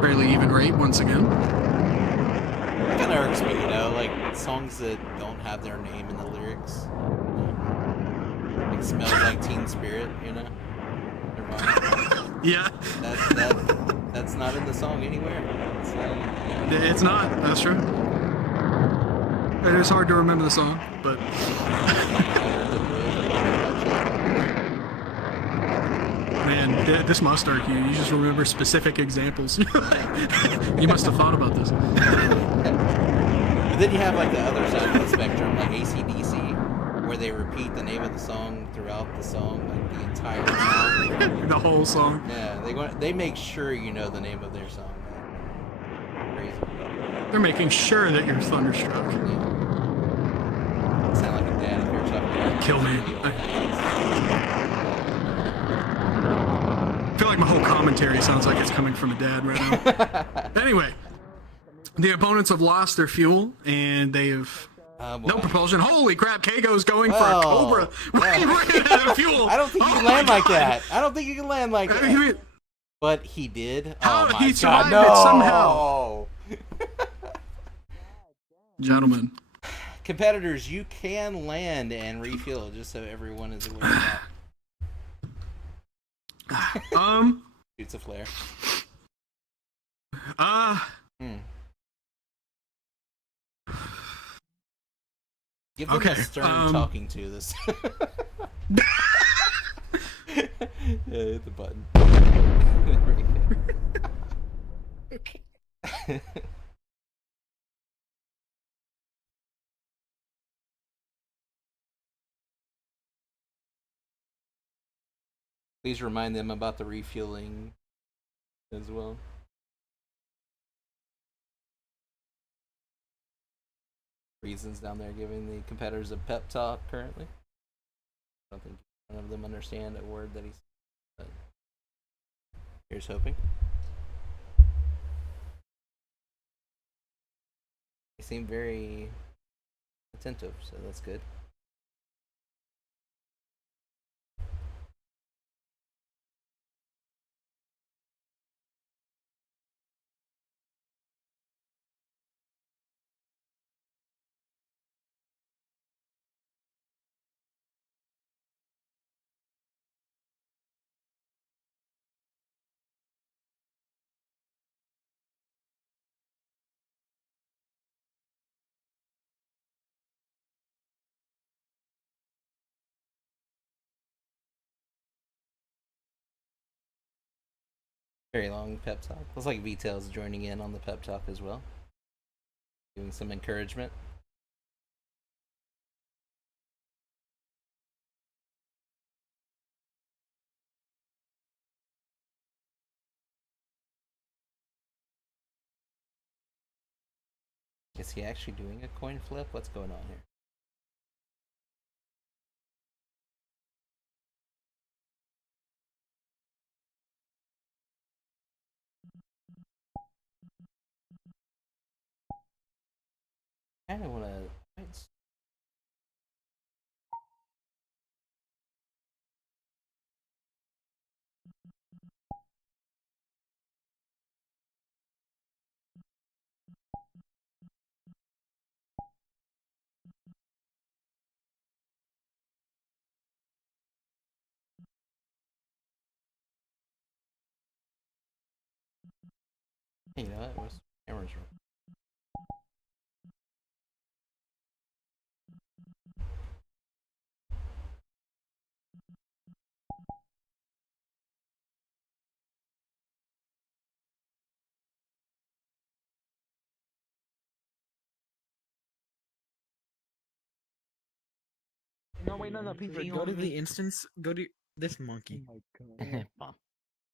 Fairly even rate once again. It kind of irks me, you know, like songs that don't have their name in the lyrics. Like Smells Like Teen Spirit, you know? Yeah. That's not in the song anywhere. It's not. That's true. It is hard to remember the song, but man, this must irk you. You just remember specific examples. You must have thought about this. But then you have like the other side of the spectrum, like AC/DC, where they repeat the name of the song throughout the song, like the entire song. The whole song. Yeah, they make sure you know the name of their song. Crazy. They're making sure that you're thunderstruck. Yeah. Sound like a dad if you're talking about Kill me. I feel like my whole commentary sounds like it's coming from a dad right now. Anyway, the opponents have lost their fuel and they've no propulsion. Holy crap, Kago's going for a Cobra. Ran out of fuel. I don't think you can land like that. I don't think you can land like that. But he did. How oh my he God, survived no. it somehow. Gentlemen. Competitors, you can land and refuel, just so everyone is aware of that. Shoots a flare. Give them a stern talking to this. Yeah, hit the button. Please remind them about the refueling as well. Reasons down there giving the competitors a pep talk currently. I don't think none of them understand a word that he's said. Here's hoping. They seem very attentive, so that's good. Very long pep talk. Looks like V-Tail's joining in on the pep talk as well. Giving some encouragement. Is he actually doing a coin flip? What's going on here? I kind of want to. Hey, you know what? What's camera's wrong? No, wait, no, Peter, go to the instance, go to this monkey.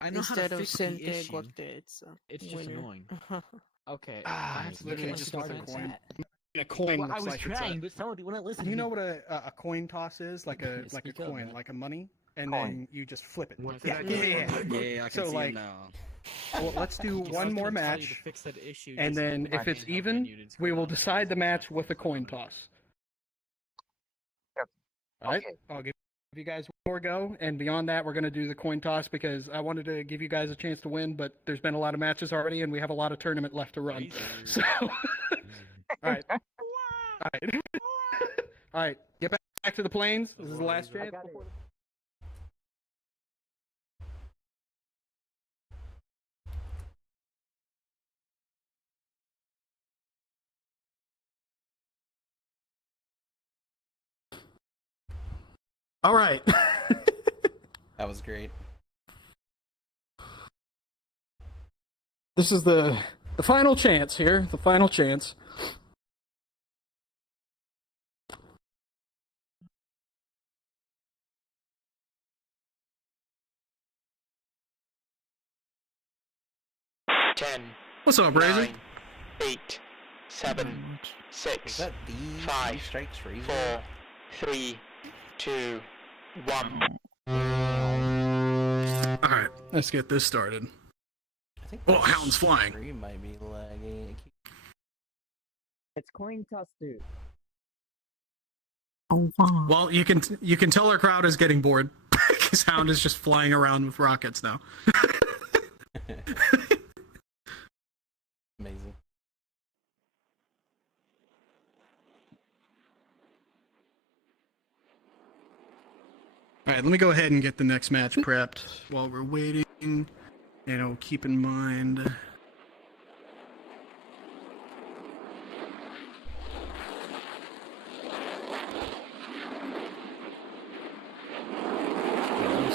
I know how to Instead of fix the Sente issue. Cortez. It's just winner. annoying. Okay, Ah, I have to literally get just my with a start coin. at. A coin Well, I looks was like it's trying, but somebody wouldn't listen. Do you to know me. what a coin toss is? Like a Speak up, coin, man. like a money, and Coin. then you just flip it. What Yeah, did I yeah, do? yeah. Yeah, I can So, see like, him now. Well, let's do Just one was more gonna tell you to match, fix that issue, and just then go if it's ahead and even, help you. we will decide the match with a coin toss. Yep. All right, Okay. I'll give you guys one more go, and beyond that, we're going to do the coin toss because I wanted to give you guys a chance to win, but there's been a lot of matches already, and we have a lot of tournament left to run. So, all right, all right, all right. Get back to the planes. This is the last chance. All right. That was great. This is the final chance here. The final chance. Ten, What's up, Razor? 9, 8, 7, Is 6, that the 5, strikes razor? 4, 3, 2, 1. All right, let's get this started. I think Oh, my Hound's flying. stream might be lagging. It's coin toss, dude. Well, you can tell our crowd is getting bored because Hound is just flying around with rockets now. Amazing. All right, let me go ahead and get the next match prepped while we're waiting. You know, keep in mind.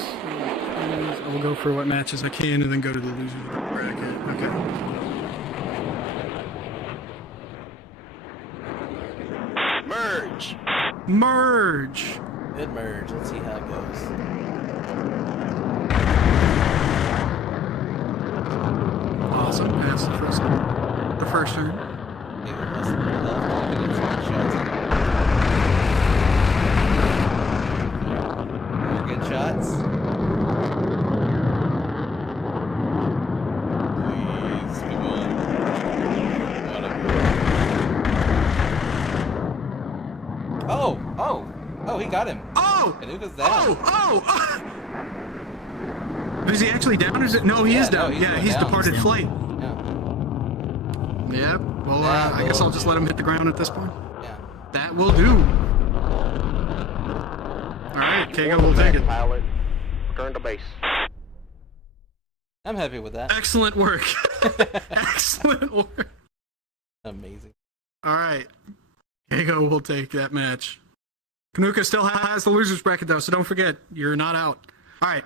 I will go for what matches I can and then go to the loser bracket. Okay. Merge! Merge! Good merge. Let's see how it goes. Awesome. That's the first turn. Okay, less than left. I think it's one shots. More good shots. Please, come on. Oh, he got him. Oh! Anuka's down. Oh! Is he actually down? Or is it? No, he Yeah, is down. no, he's Yeah, going he's down. departed He's flight. Yeah. Yep. Well, That I guess will I'll just let him hit the ground at this point. Yeah. That will do. All right, Kago will take it. Pilot, return to base. I'm happy with that. Excellent work. Excellent work. Amazing. All right, Kago will take that match. Kanuka still has the losers bracket though, so don't forget you're not out. All right,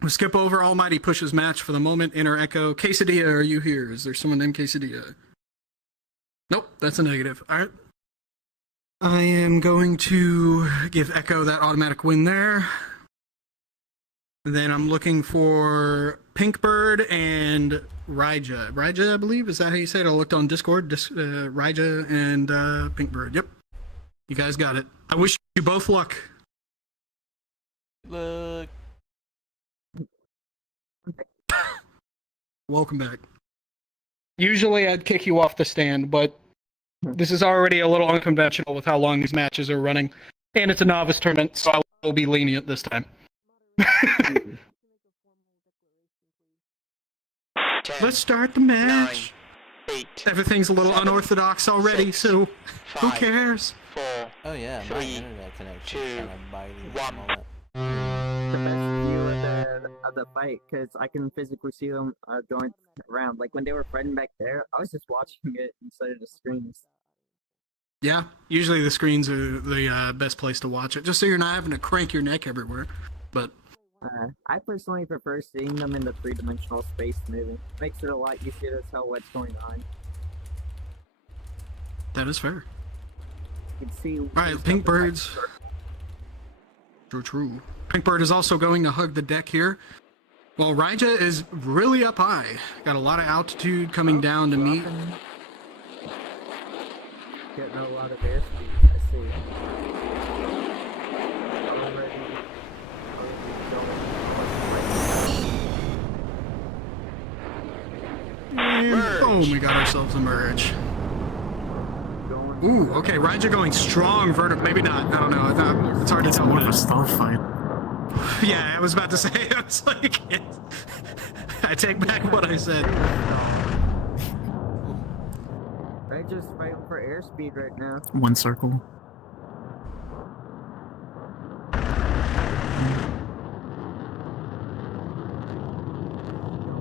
We'll skip over Almighty Push's match for the moment. Inner Echo. Quesadilla, are you here? Is there someone named Quesadilla? Nope, that's a negative. All right. I am going to give Echo that automatic win there. And then I'm looking for Pinkbird and Raija. Raija, I believe, is that how you say it? I looked on Discord. Raija and Pinkbird. Yep. You guys got it. I wish you both luck. Look. Welcome back. Usually I'd kick you off the stand, but this is already a little unconventional with how long these matches are running. And it's a novice tournament, so I will be lenient this time. 10, Let's start the match. 9, 8, Everything's a little 7, unorthodox already, 6, so who 5, cares? 4, Oh yeah, my 3, internet connection is 2, kind of biting at the 1. moment. The best view of the fight because I can physically see them going around. Like when they were fighting back there, I was just watching it instead of the screens. Yeah, usually the screens are the best place to watch it, just so you're not having to crank your neck everywhere. But I personally prefer seeing them in the three-dimensional space moving. Makes it a lot easier to tell what's going on. that is fair. You can see. All right, Pink Birds. True. Pinkbird is also going to hug the deck here. Well, Raija is really up high. Got a lot of altitude coming down to meet. Getting a lot of airspeed. I see. And boom, we got ourselves a merge. Ooh, okay, Raija going strong vertical. Maybe not. I don't know. I thought it's hard to It's tell. more what of it a is. stealth fight. Yeah, I was about to say. I was like, I take back what I said. They're just fighting for airspeed right now. One circle.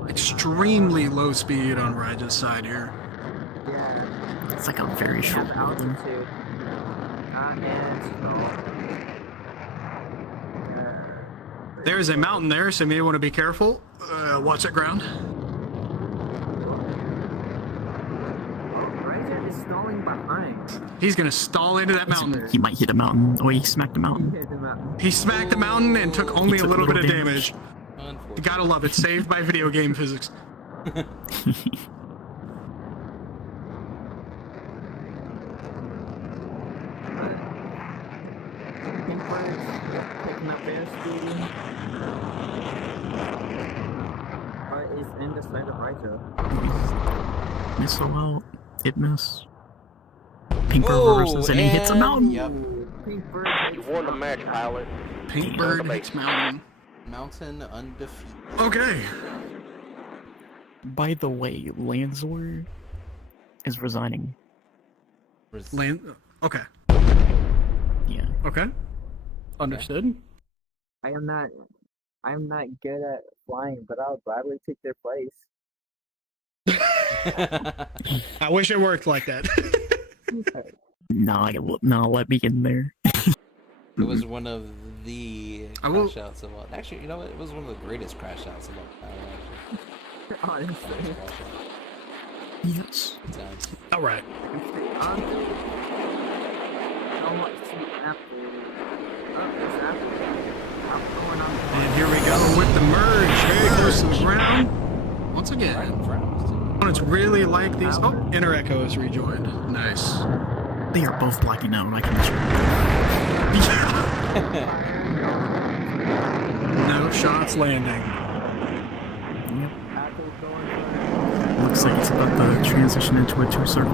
Extremely low speed on Raija's side here. Yeah. It's like a very short Have building. altitude. And stall. There is a mountain there, so you may want to be careful. Watch that ground. Raija is stalling behind. He's gonna stall into that mountain. He might hit a mountain. Oh, he smacked a mountain. Hit him out. He smacked the mountain and took only a took little bit of little damage. damage. You Unfortunately. gotta love it. Saved by video game physics. Pinkbirds picking up airspeed. Is in the side of Raija. Missile out. Hit miss. Pink Whoa, reverses and he hits a and- mountain. Yep. Pinkbird You won the match, pilot. Pinkbird hits mountain. Mountain undefeated. Okay. By the way, Lanzor is resigning. Land. Okay. Yeah. Okay. Understood. I am not good at flying, but I'll gladly take their place. I wish it worked like that. No, let me in there. It was one of the I will- crash outs of all. Actually, you know what? It was one of the greatest crash outs of all time. Actually. Honestly. Nice crash out. Yes. Good times. All right. And here we go with the merge. Very close to the ground. Once Right again. in front of us, too. It's really like these. Oh, Inner Echo is rejoined. Nice. They are both blacking out. I can No shots landing. Yep. Looks like it's about to transition into a 2-circle.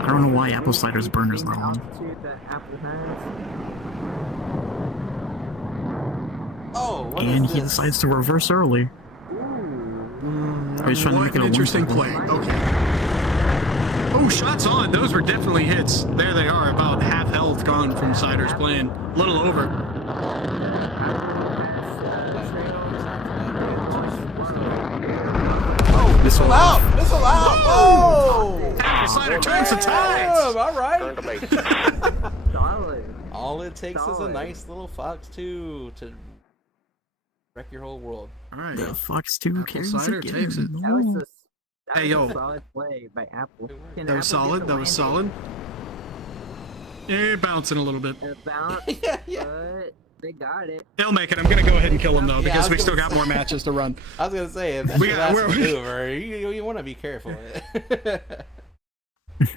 I don't know why apple cider's burner's not on. Oh, what And is he this? decides to reverse early. He's trying to What make it an a interesting 1-circle. play. Okay. Oh, shots on. Those were definitely hits. There they are. About half health gone from Cider's playing. A little over. Oh, missile out! Missile out! Whoa! Cider turns the Damn, tides. all right. Turn to base. Solid. All it takes is a Solid. nice little Fox 2 to wreck your whole world. All right. The Fox 2 Apple carries cider again. takes it. That was a, that Hey, was yo. a solid play by Apple. Can That was Apple get solid. the That was landing? solid. Yeah, bouncing a little bit. A bounce, Yeah. but they got it. They'll make it. I'm gonna go ahead and kill him though Yeah, I because was we still gonna got more matches to run. I was gonna say, if that's We your got- last we're- maneuver, you want to be careful.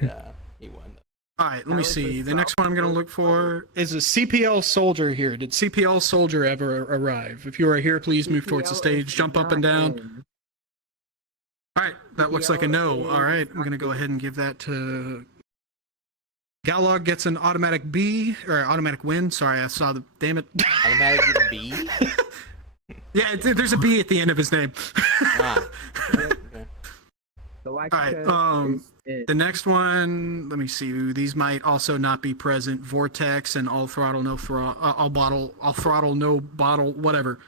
Yeah, he won. All right, let me That was see. a The next one I'm gonna look for is a CPL soldier here. Did CPL soldier ever arrive? If you are here, please move towards the CPL stage. is Jump up and not down. in. All right, that looks like a no. CPL All right, is I'm gonna go not ahead and give that to. Galog gets an automatic B or automatic win. Sorry, I saw the. Damn it. Automatic B. Yeah, there's a B at the end of his name. Ah. Okay. The All right, Lexicon is it. the next one, let me see. These might also not be present. Vortex and all throttle, no throttle, all throttle, no bottle, whatever.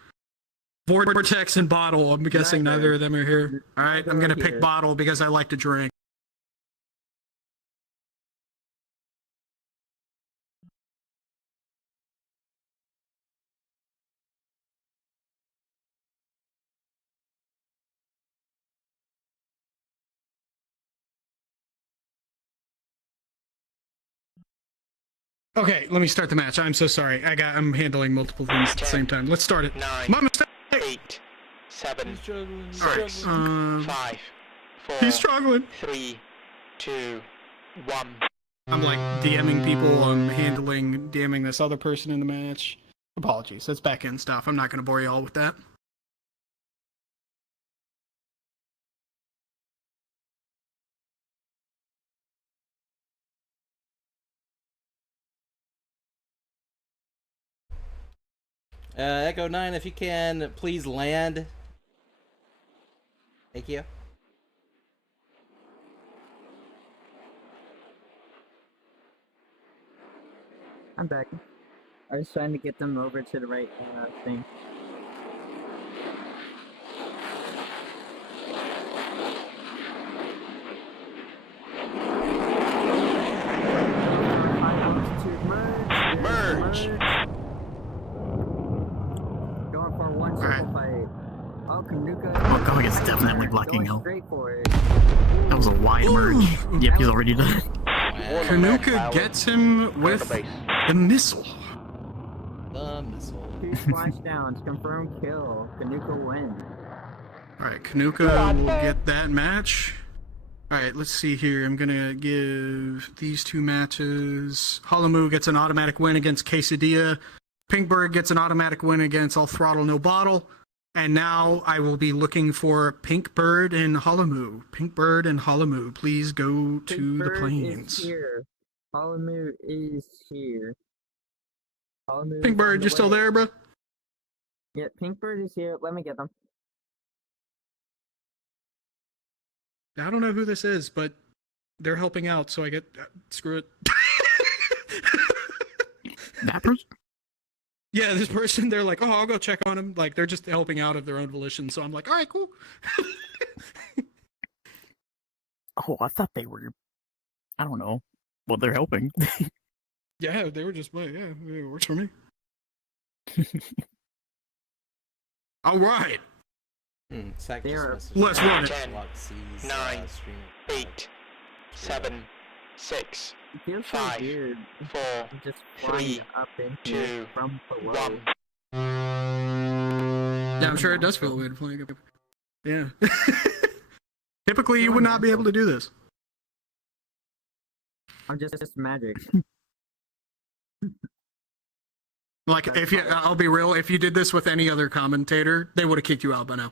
Vortex and bottle. I'm guessing neither of them are here. All right, I'm gonna pick Here. bottle because I like to drink. Okay, let me start the match. I'm so sorry. I'm handling multiple things at the same time. Let's start it. 9, My mistake. 8, 7, He's struggling. He's All right. struggling. 5, 4, He's struggling. 3, 2, 1. I'm like DMing people. I'm DMing this other person in the match. Apologies. That's back end stuff. I'm not going to bore you all with that. Echo 9, if you can, please land. Thank you. I'm back. I was trying to get them over to the right thing. Merge. Going for one circle fight. Oh, Kanuka. Oh, Gog is definitely blocking Going out. straight for it. That was a wide merge. Yep, he's already done. Wow. Kanuka gets him with base. the missile. The missile. 2 splashdowns. Confirmed kill. Kanuka wins. All right, Kanuka will get that match. All right, let's see here. I'm going to give these two matches. Holomu gets an automatic win against Quesadilla. Pinkbird gets an automatic win against All Throttle No Bottle. And now I will be looking for Pinkbird and Holomu. Pinkbird and Holomu, please go to the Pinkbird planes. is here. Holomu is here. Holomu is on Pinkbird, the you still way. there, bro? Yeah, Pinkbird is here. Let me get them. I don't know who this is, but they're helping out, so I get screw it. That person? Yeah, this person, they're like, oh, I'll go check on him. Like, they're just helping out of their own volition. So I'm like, all right, cool. Oh, I thought they were. I don't know. Well, they're helping. Yeah, they were just, well, yeah, it works for me. All right. Sack They just are- messaged Let's me. run it. Lock C's, 9, stream. 8, 7, 6, It feels so 5, weird. 4, I'm just flying 3, up in 2, here from below. 1. Yeah, I'm sure it does feel weird playing it. Yeah. Typically, you would not be able to do this. I'm just magic. Like, if you, I'll be real, if you did this with any other commentator, they would have kicked you out by now.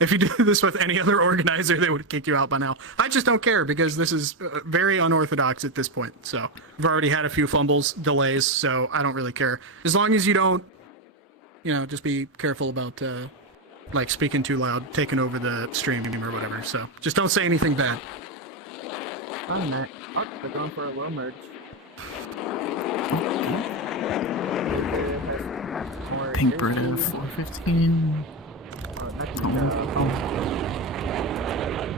If you did this with any other organizer, they would kick you out by now. I just don't care because this is very unorthodox at this point. So I've already had a few fumbles, delays, so I don't really care. As long as you don't, you know, just be careful about like speaking too loud, taking over the stream or whatever. So just don't say anything bad. I'm not. Oh, they're going for a low merge. Pinkbird at 415.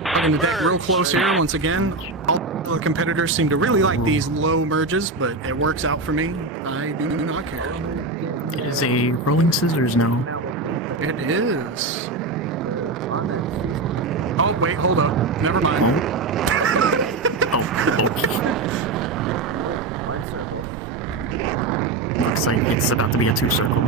Hugging the deck real close here once again. the competitors seem to really like these low merges, but it works out for me. I do not care. It is a rolling scissors now. It is. Oh, wait, hold up. Never mind. Oh, okay. Looks like it's about to be a 2-circle.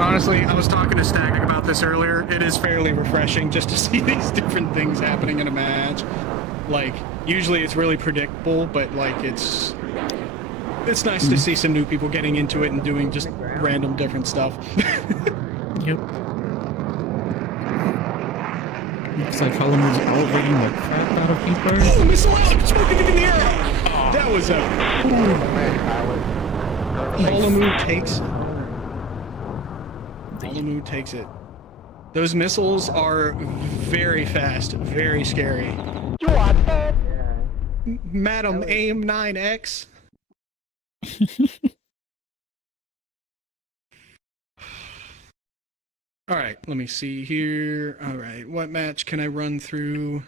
Honestly, I was talking to Stagg about this earlier. It is fairly refreshing just to see these different things happening in a match. Like, usually it's really predictable, but like it's nice to see some new people getting into it and doing just random different stuff. Yep. Looks like Holloman's elevating the crap out of people. Oh, missile out! I'm smoking in the air! That was a... Holomu takes it. Those missiles are very fast, very scary. You are dead. Madam AIM 9X. All right, let me see here. All right, what match can I run through?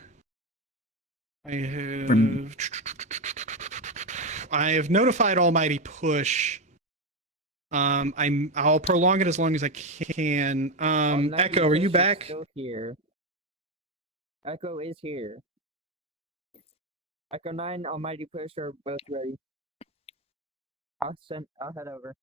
I have notified Almighty Push. I'll prolong it as long as I can. Echo, are you back? Still here. Echo is here. Echo 9, Almighty Push are both ready. I'll head over.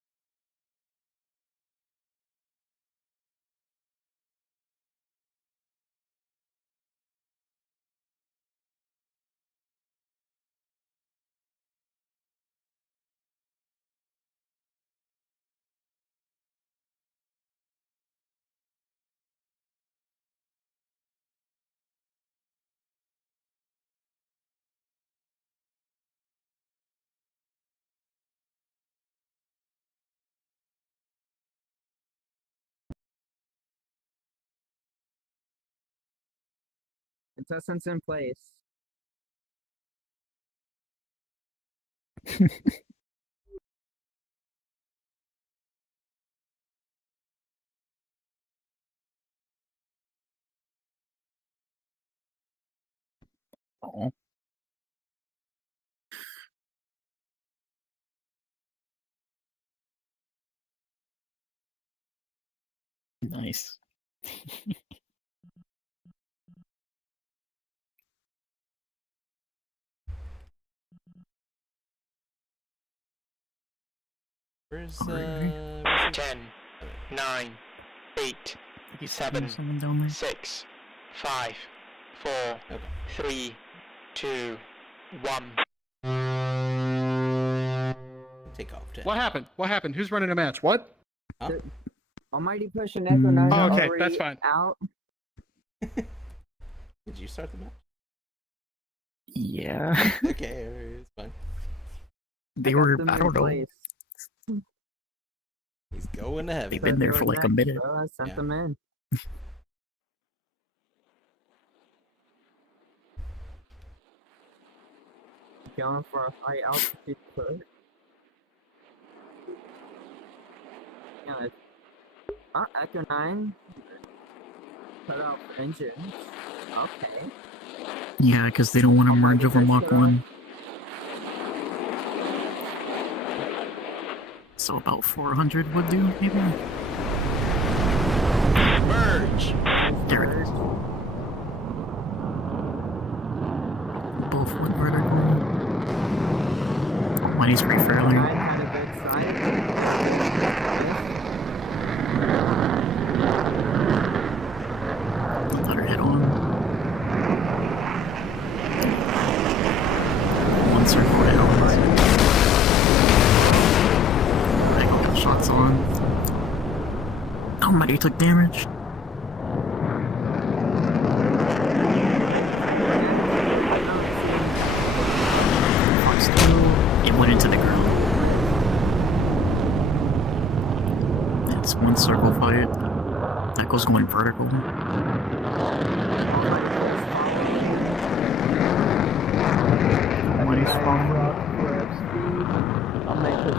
Contestants in place. Oh. Nice. Where's 10, 9, 8, 7, Someone down there. 6, 5, 4, 3, 2, 1. take off 10. What happened? What happened? Who's running a match? What? Huh? Almighty Push and Echo 9 Oh, are okay, already that's fine. out. Did you start the match? Yeah. Okay, it's fine. They got were, them I in don't know. place. He's going to heaven. They've been there for like a minute. So I sent Yeah. them in. Going for a high altitude push. Yeah, Echo 9. Put out engines. Okay. Yeah, because they don't want to merge over Mach 1. So about 400 would do, maybe? Merge! There it is. Both went vertical. Money's pretty fairly. 9 had a good side. Let her hit on. One circle hit on. I got shots on. Oh, Money took damage. Fox 2. It went into the ground. It's one circle fight. That goes going vertical. Money's falling. I'll make this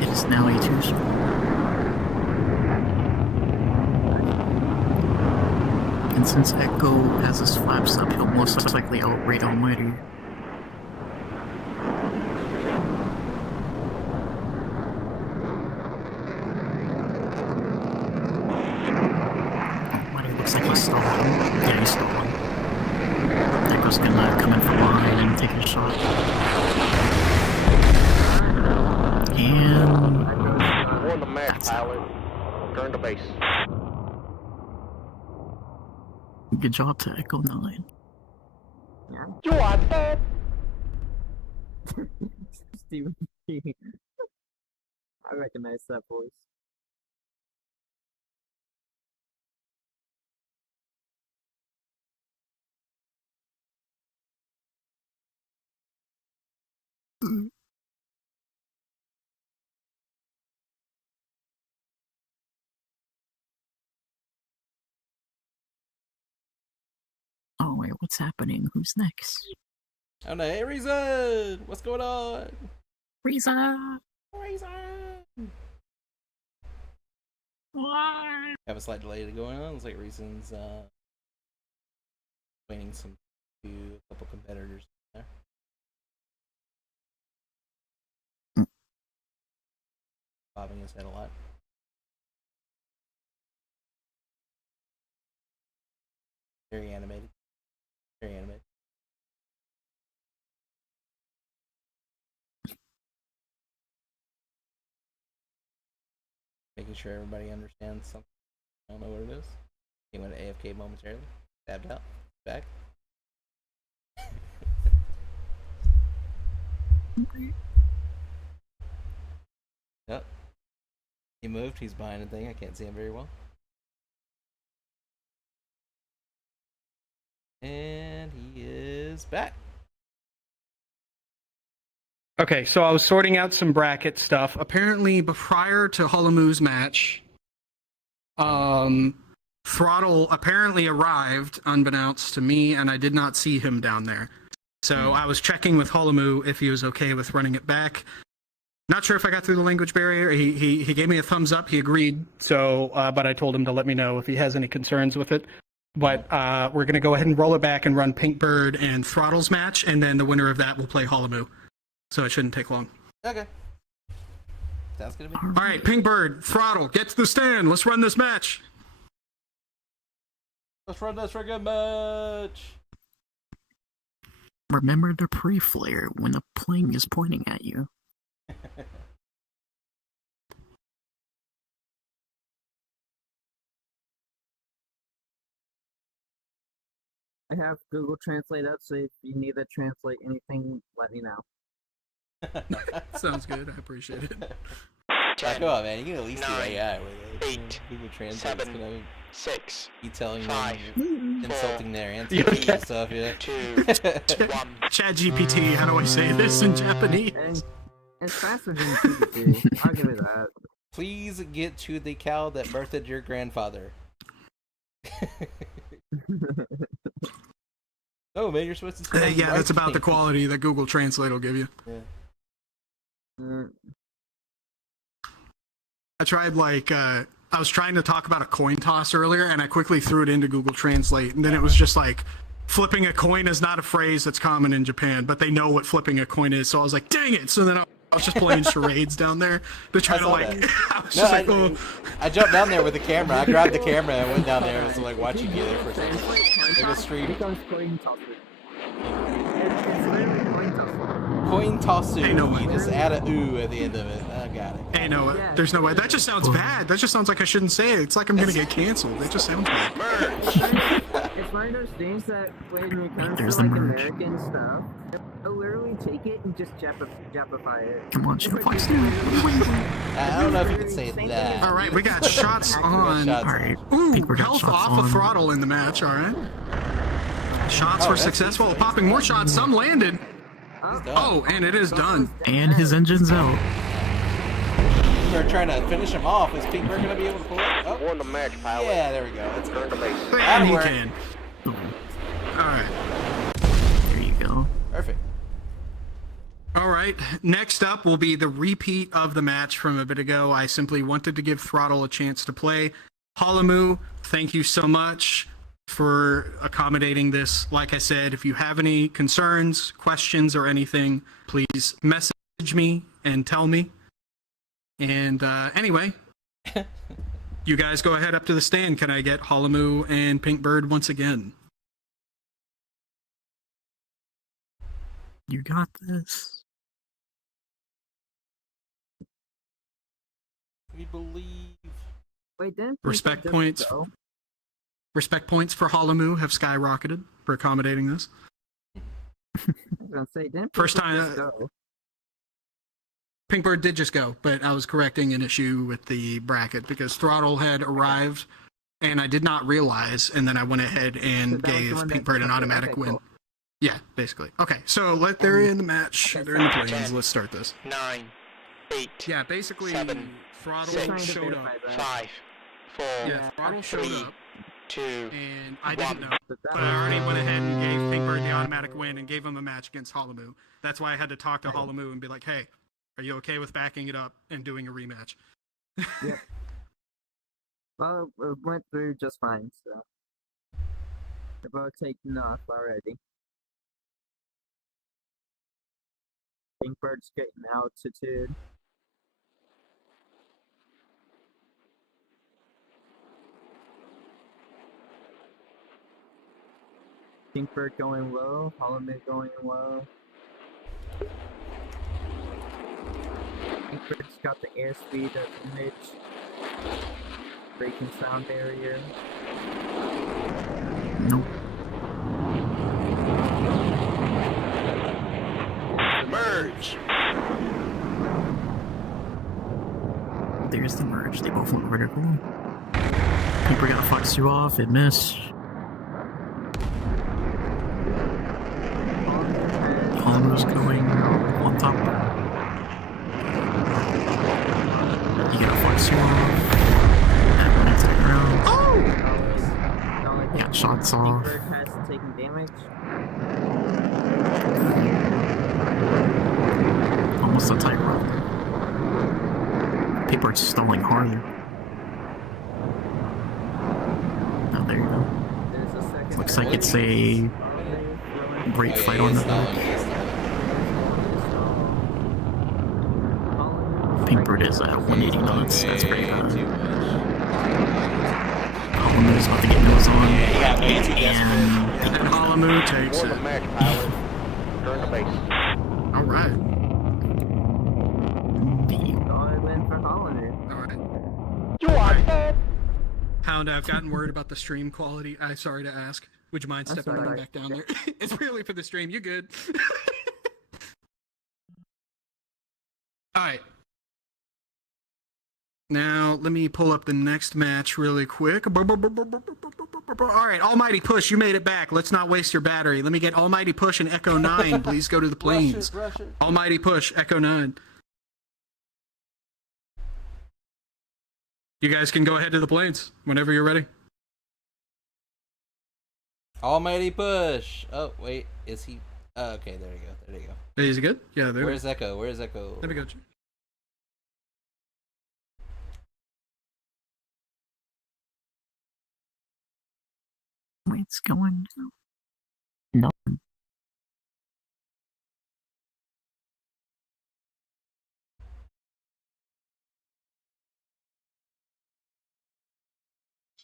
It is now a 2 circle. And since Echo has his flaps up, he'll most likely outrate Almighty. Almighty looks like he's stalling. Yeah, he's stalling. Echo's gonna come in from behind and take a shot. And Warn the match, pilot. Turn to base. good job to Echo 9. You are dead. Stephen King. I recognize that voice. Oh wait, what's happening? Who's next? Oh no, hey Reason! What's going on? Riza! Reason! Why? Have a slight delay going on. Looks like Reason's waiting to a couple competitors there. Bobbing his head a lot. Very animated. Very animated. Making sure everybody understands something. I don't know what it is. He went AFK momentarily. Tabbed out. Back. Yep. He moved. He's behind a thing. I can't see him very well. And he is back. Okay, so I was sorting out some bracket stuff. Apparently, prior to Holomu's match, Throttle apparently arrived unbeknownst to me, and I did not see him down there. So I was checking with Holomu if he was okay with running it back. Not sure if I got through the language barrier. He gave me a thumbs up. He agreed. So, but I told him to let me know if he has any concerns with it. But we're going to go ahead and roll it back and run Pinkbird and Throttle's match, and then the winner of that will play Holomu. So it shouldn't take long. Okay. Sounds good to me. All right, Pinkbird, Throttle, get to the stand. Let's run this match. Let's run this for a good match. Remember to pre-flare when the plane is pointing at you. I have Google Translate up, so if you need to translate anything, let me know. Sounds good. I appreciate it. Come on, man. You can at least do 9, AI with it. 8, Google Translate's 7, gonna 6, be telling 5, them, insulting their Yeah, ancestors okay. and stuff, yeah. 2, 1. Chat GPT, how do I say this in Japanese? And it's faster than GPT. I'll give it that. Please get to the cow that birthed your grandfather. Oh man, you're supposed to say Yeah, that's about the quality that Google Translate will give you. Yeah. I tried I was trying to talk about a coin toss earlier, and I quickly threw it into Google Translate, and then it was just like, flipping a coin is not a phrase that's common in Japan, but they know what flipping a coin is, so I was like, dang it! So then I was just playing charades down there to try to saw like, that. I was No, just like, oh. I jumped down there with the camera. I grabbed the camera and went down there and was like watching you there for a second. Like a stream. Becomes coin tosser. It's literally coin tosser. Coin tossu. Hey, no way. You just add a ooh at the end of it. I got it. Hey, no, there's no way. That just sounds bad. That just sounds like I shouldn't say it. It's like I'm gonna get canceled. It just sounds bad. It's one of those things that when it comes There's to the like merge. American stuff, they'll literally take it and just Japify it. Come on, Chef Fox. I don't know if you could say that. All right, we got shots on. Shots. Alright, Ooh, think we got health shots off on. of Throttle in the match. All right. Shots Oh, were that's successful. decent. Popping more shots. Some landed. He's done. Oh, and it is done. And his engine's out. We're trying to finish him off. Is Pete going to be able to pull it? Oh, Warn the match, pilot. yeah, there we go. That's Turn to base. And That'll he work. can. Ooh, All right. there you go. perfect. All right. Next up will be the repeat of the match from a bit ago. I simply wanted to give Throttle a chance to play. Holomu, thank you so much. for accommodating this. Like I said, if you have any concerns, questions, or anything, please message me and tell me. And anyway, you guys go ahead up to the stand. Can I get Holomu and Pinkbird once again? You got this. We believe. Wait, didn't Respect Pinkbird points. just go? Respect points for Holomu have skyrocketed for accommodating this. I was gonna say, didn't First Pinkbird time- just go? Pinkbird did just go, but I was correcting an issue with the bracket because Throttle had arrived and I did not realize, and then I went ahead So and that was the gave one that- Pinkbird an okay, automatic okay, win. cool. Yeah, basically. Okay, so they're in the match. They're in the planes. Let's start this. 9, 8, Yeah, basically, 7, Throttle Just trying to showed verify up. that. 5, 4, Yeah, Throttle showed 3, up, 2, and I didn't know. But that But I already was- went ahead and gave Pinkbird the automatic win and gave him a match against Holomu. That's why I had to talk to Holomu and be like, hey, are you okay with backing it up and doing a rematch? Well, it went through just fine, so. They're both taking off already. Pinkbird's getting altitude. Pinkbird going low, Holomu going low. Pinkbird's got the airspeed of image. Breaking sound barrier. Nope. merge. There's the merge. They both went vertical. People gotta flex you off. It missed. Holomu's going on top. You gotta flex you off. That one hits the ground. Oh! Yeah, shots off. Pinkbird has taken damage. Almost a tightrope. People are stalling harder. Oh, there you go. There's a second. Looks like it's a great fight on the back. Pinkbird is at 180 knots. That's pretty bad. Holomu is about to get nose on. Yeah, way too And And Holomu takes More it. than match pilot. Turn the base. All right. Solid win for Hollander. All right. You are dead. Hound, I've gotten word about the stream quality. I'm sorry to ask. Would you mind I'm stepping sorry. back down there? It's really for the stream. You good? All right. Now, let me pull up the next match really quick. All right, Almighty Push, you made it back. Let's not waste your battery. Let me get Almighty Push and Echo 9. Please go to the planes. Almighty Push, Echo 9. You guys can go ahead to the planes whenever you're ready. Almighty push. Oh wait, is he? Oh, okay, there you go. There you go. Is it good? Yeah, there. Where's Echo? Where's Echo? There we go. what's going on? No.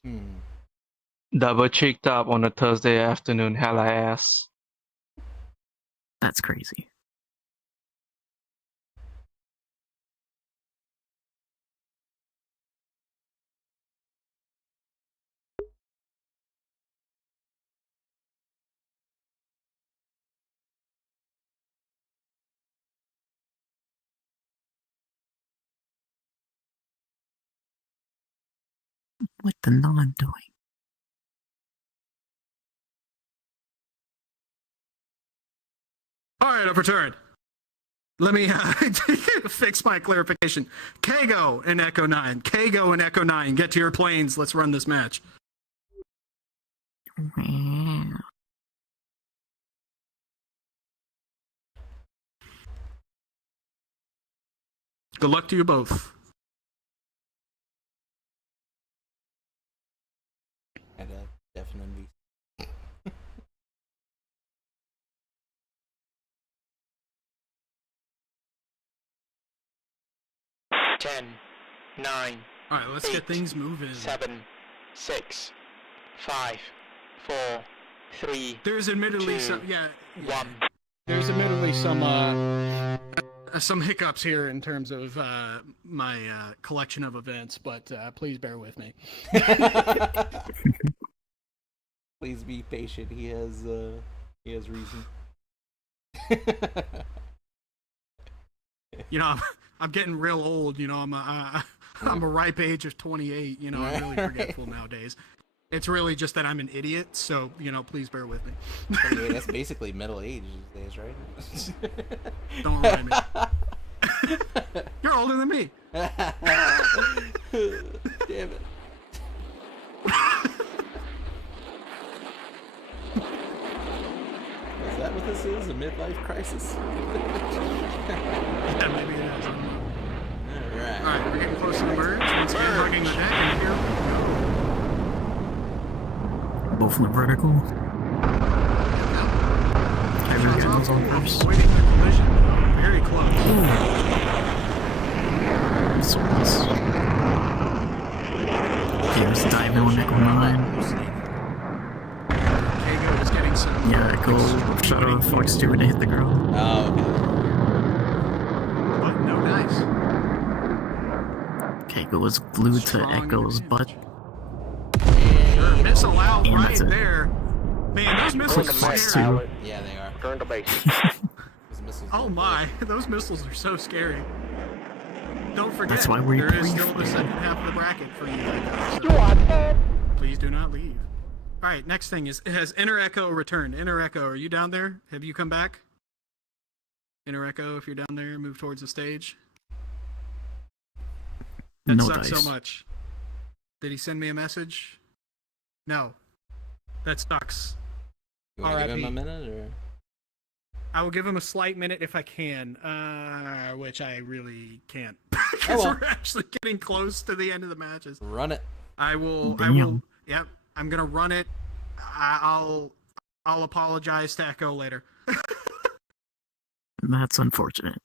Hmm. Double cheeked up on a Thursday afternoon, hella ass. That's crazy. What the non doing? All right, I've returned. Let me fix my clarification. Kago and Echo 9. Kago and Echo 9. Get to your planes. Let's run this match. Wow. Good luck to you both. And definitely 10, 9, All right, let's get 8, things moving. 7, 6, 5, 4, 3, There's admittedly 2, some, 1. There's admittedly some hiccups here in terms of my collection of events, but please bear with me. Please be patient. He has reason. You know, I'm getting real old. You know, I'm a ripe age of 28. You know, I'm really forgetful nowadays. It's really just that I'm an idiot. So you know, please bear with me. 28, that's basically middle age these days, right? Don't remind me. You're older than me. Damn it. Is that what this is? A midlife crisis? Yeah, maybe it is. I don't know. Alright. All right, we're getting close to the merge. Once again, hugging the deck, and here we go. Both in the vertical. Everyone goes on first. Avoiding the collision. Very close. So close. Okay, let's dive in on Echo 9. Kago is getting some. Yeah, Echo shut off Fox 2 to hit the ground. Oh, okay. But no dice. Kago was glued to Strong Echo's butt. Sure, missile out And right that's it. there. Man, those missiles Quick are Fox scary. 2. Yeah, they are. Return to base. Those missiles Oh don't my, those missiles are so scary. Don't forget, That's why we there is brief. still the second half of the bracket for you guys. So please do not leave. All right, next thing is, has Inner Echo returned? Inner Echo, are you down there? Have you come back? Inner Echo, if you're down there, move towards the stage. That No sucks dice. so much. Did he send me a message? No. That sucks. You want to give him a RIP. minute, or? I will give him a slight minute if I can, which I really can't. Oh, Because well. we're actually getting close to the end of the matches. Run it. I will, Damn. yep, I'm gonna run it. I'll apologize to Echo later. That's unfortunate.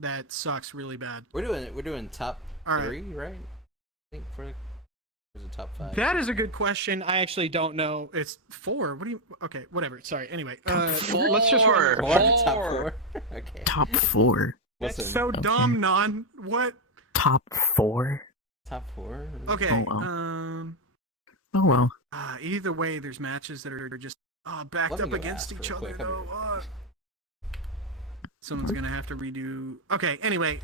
That sucks really bad. We're doing top All right. 3, right? I think there's a top 5. That is a good question. I actually don't know. It's 4. What do you, okay, whatever. Sorry. Anyway, let's just run. Top 4. Okay. Top 4. That's Listen, so Okay. dumb, Non. What? Top 4? top 4. Okay, Oh, well. Oh well. either way, there's matches that are just backed Let me up go against ask each real other. quick. Though. Someone's gonna have to redo. Okay. Anyway,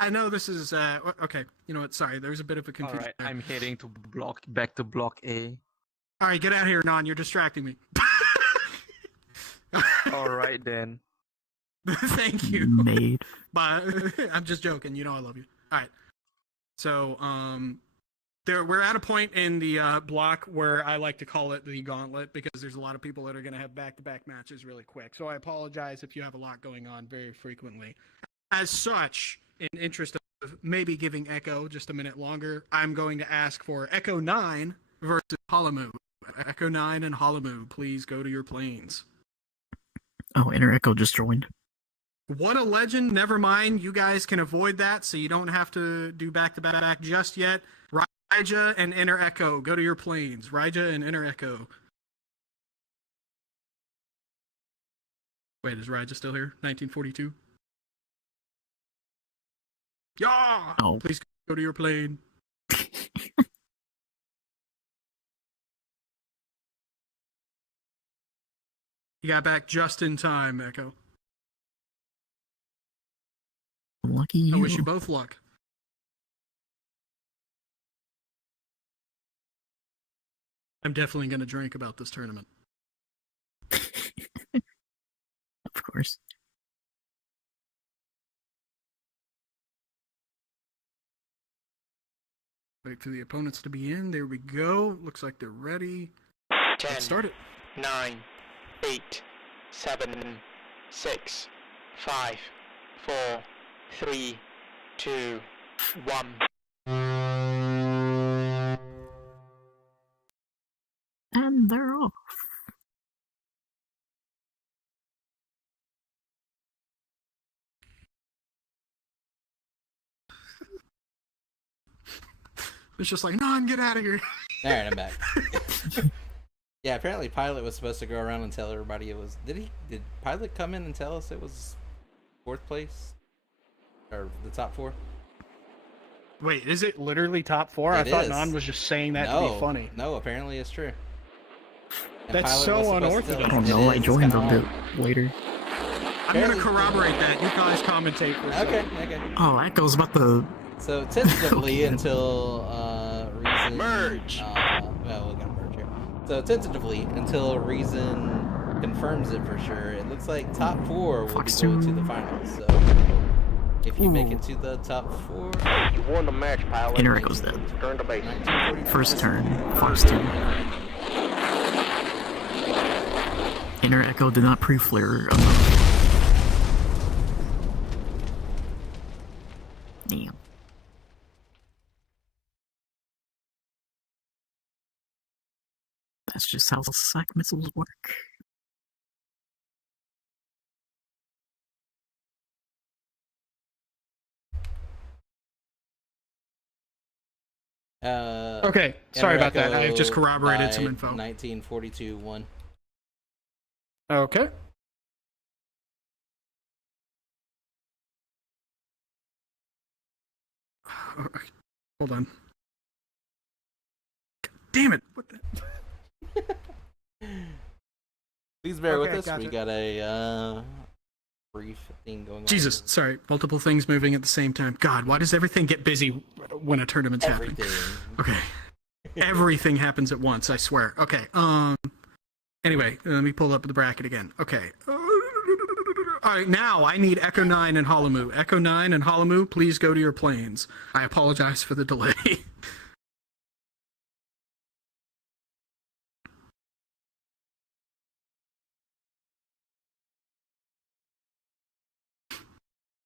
I know this is okay. You know what? Sorry, there's a bit of a confusion. Alright, there. I'm heading to back to block A. All right, get out of here, Non. You're distracting me. Alright then. Thank you. Made. But I'm just joking. You know I love you. All right. So we're at a point in the block where I like to call it the gauntlet because there's a lot of people that are going to have back-to-back matches really quick. So I apologize if you have a lot going on very frequently. As such, in interest of maybe giving Echo just a minute longer, I'm going to ask for Echo 9 versus Holomu. Echo 9 and Holomu, please go to your planes. Oh, Inner Echo just joined. What a legend. Never mind. You guys can avoid that, so you don't have to do back-to-back just yet. Raija and Inner Echo, go to your planes. Raija and Inner Echo. Wait, is Raija still here? 1942? Yeah! Oh. Please go to your plane. You got back just in time, Echo. Lucky you. I wish you both luck. I'm definitely going to drink about this tournament. Of course. Wait for the opponents to be in. There we go. Looks like they're ready. 10, Let's start it. 9, 8, 7, 6, 5, 4, 3, 2, 1. And they're off. It's just like, non, get out of here. Alright, I'm back. Yeah, apparently Pilot was supposed to go around and tell everybody it was... Did Pilot come in and tell us it was 4th place? Or the top 4? Wait, is it literally top 4? I It thought is. Non was just saying that to be funny. No, apparently it's true. And That's Pilot so was supposed to unorthodox. tell I us don't it know. I is, it's joined a kinda bit later. I'm gonna Apparently- corroborate that. You guys commentate for a second. Okay. Oh, Echo's about the. So tentatively Okay. until Reason Merge. Well, we're gonna merge here. So tentatively until Reason confirms it for sure, it looks like top 4 will Fox be going to two. the finals. So if you make Ooh. it to the top 4, You won the match, Pilot. Inner Echo's dead. Turn the base. 1940 First turn, Fox 2. Inner Echo did not pre-flare enough. Damn. That's just how SAC missiles work. Okay, sorry about that. I just Echo corroborated some died info. 1942-1. Okay. Alright, hold on. Damn it! What the? Please bear with Okay, us. We gotcha. got a brief thing going on. Jesus, sorry. Multiple things moving at the same time. God, why does everything get busy when a tournament's happening? Everything. Okay. Everything happens at once, I swear. Okay, anyway, let me pull up the bracket again. Okay. Alright, now I need Echo 9 and Holomu. Echo 9 and Holomu, please go to your planes. I apologize for the delay.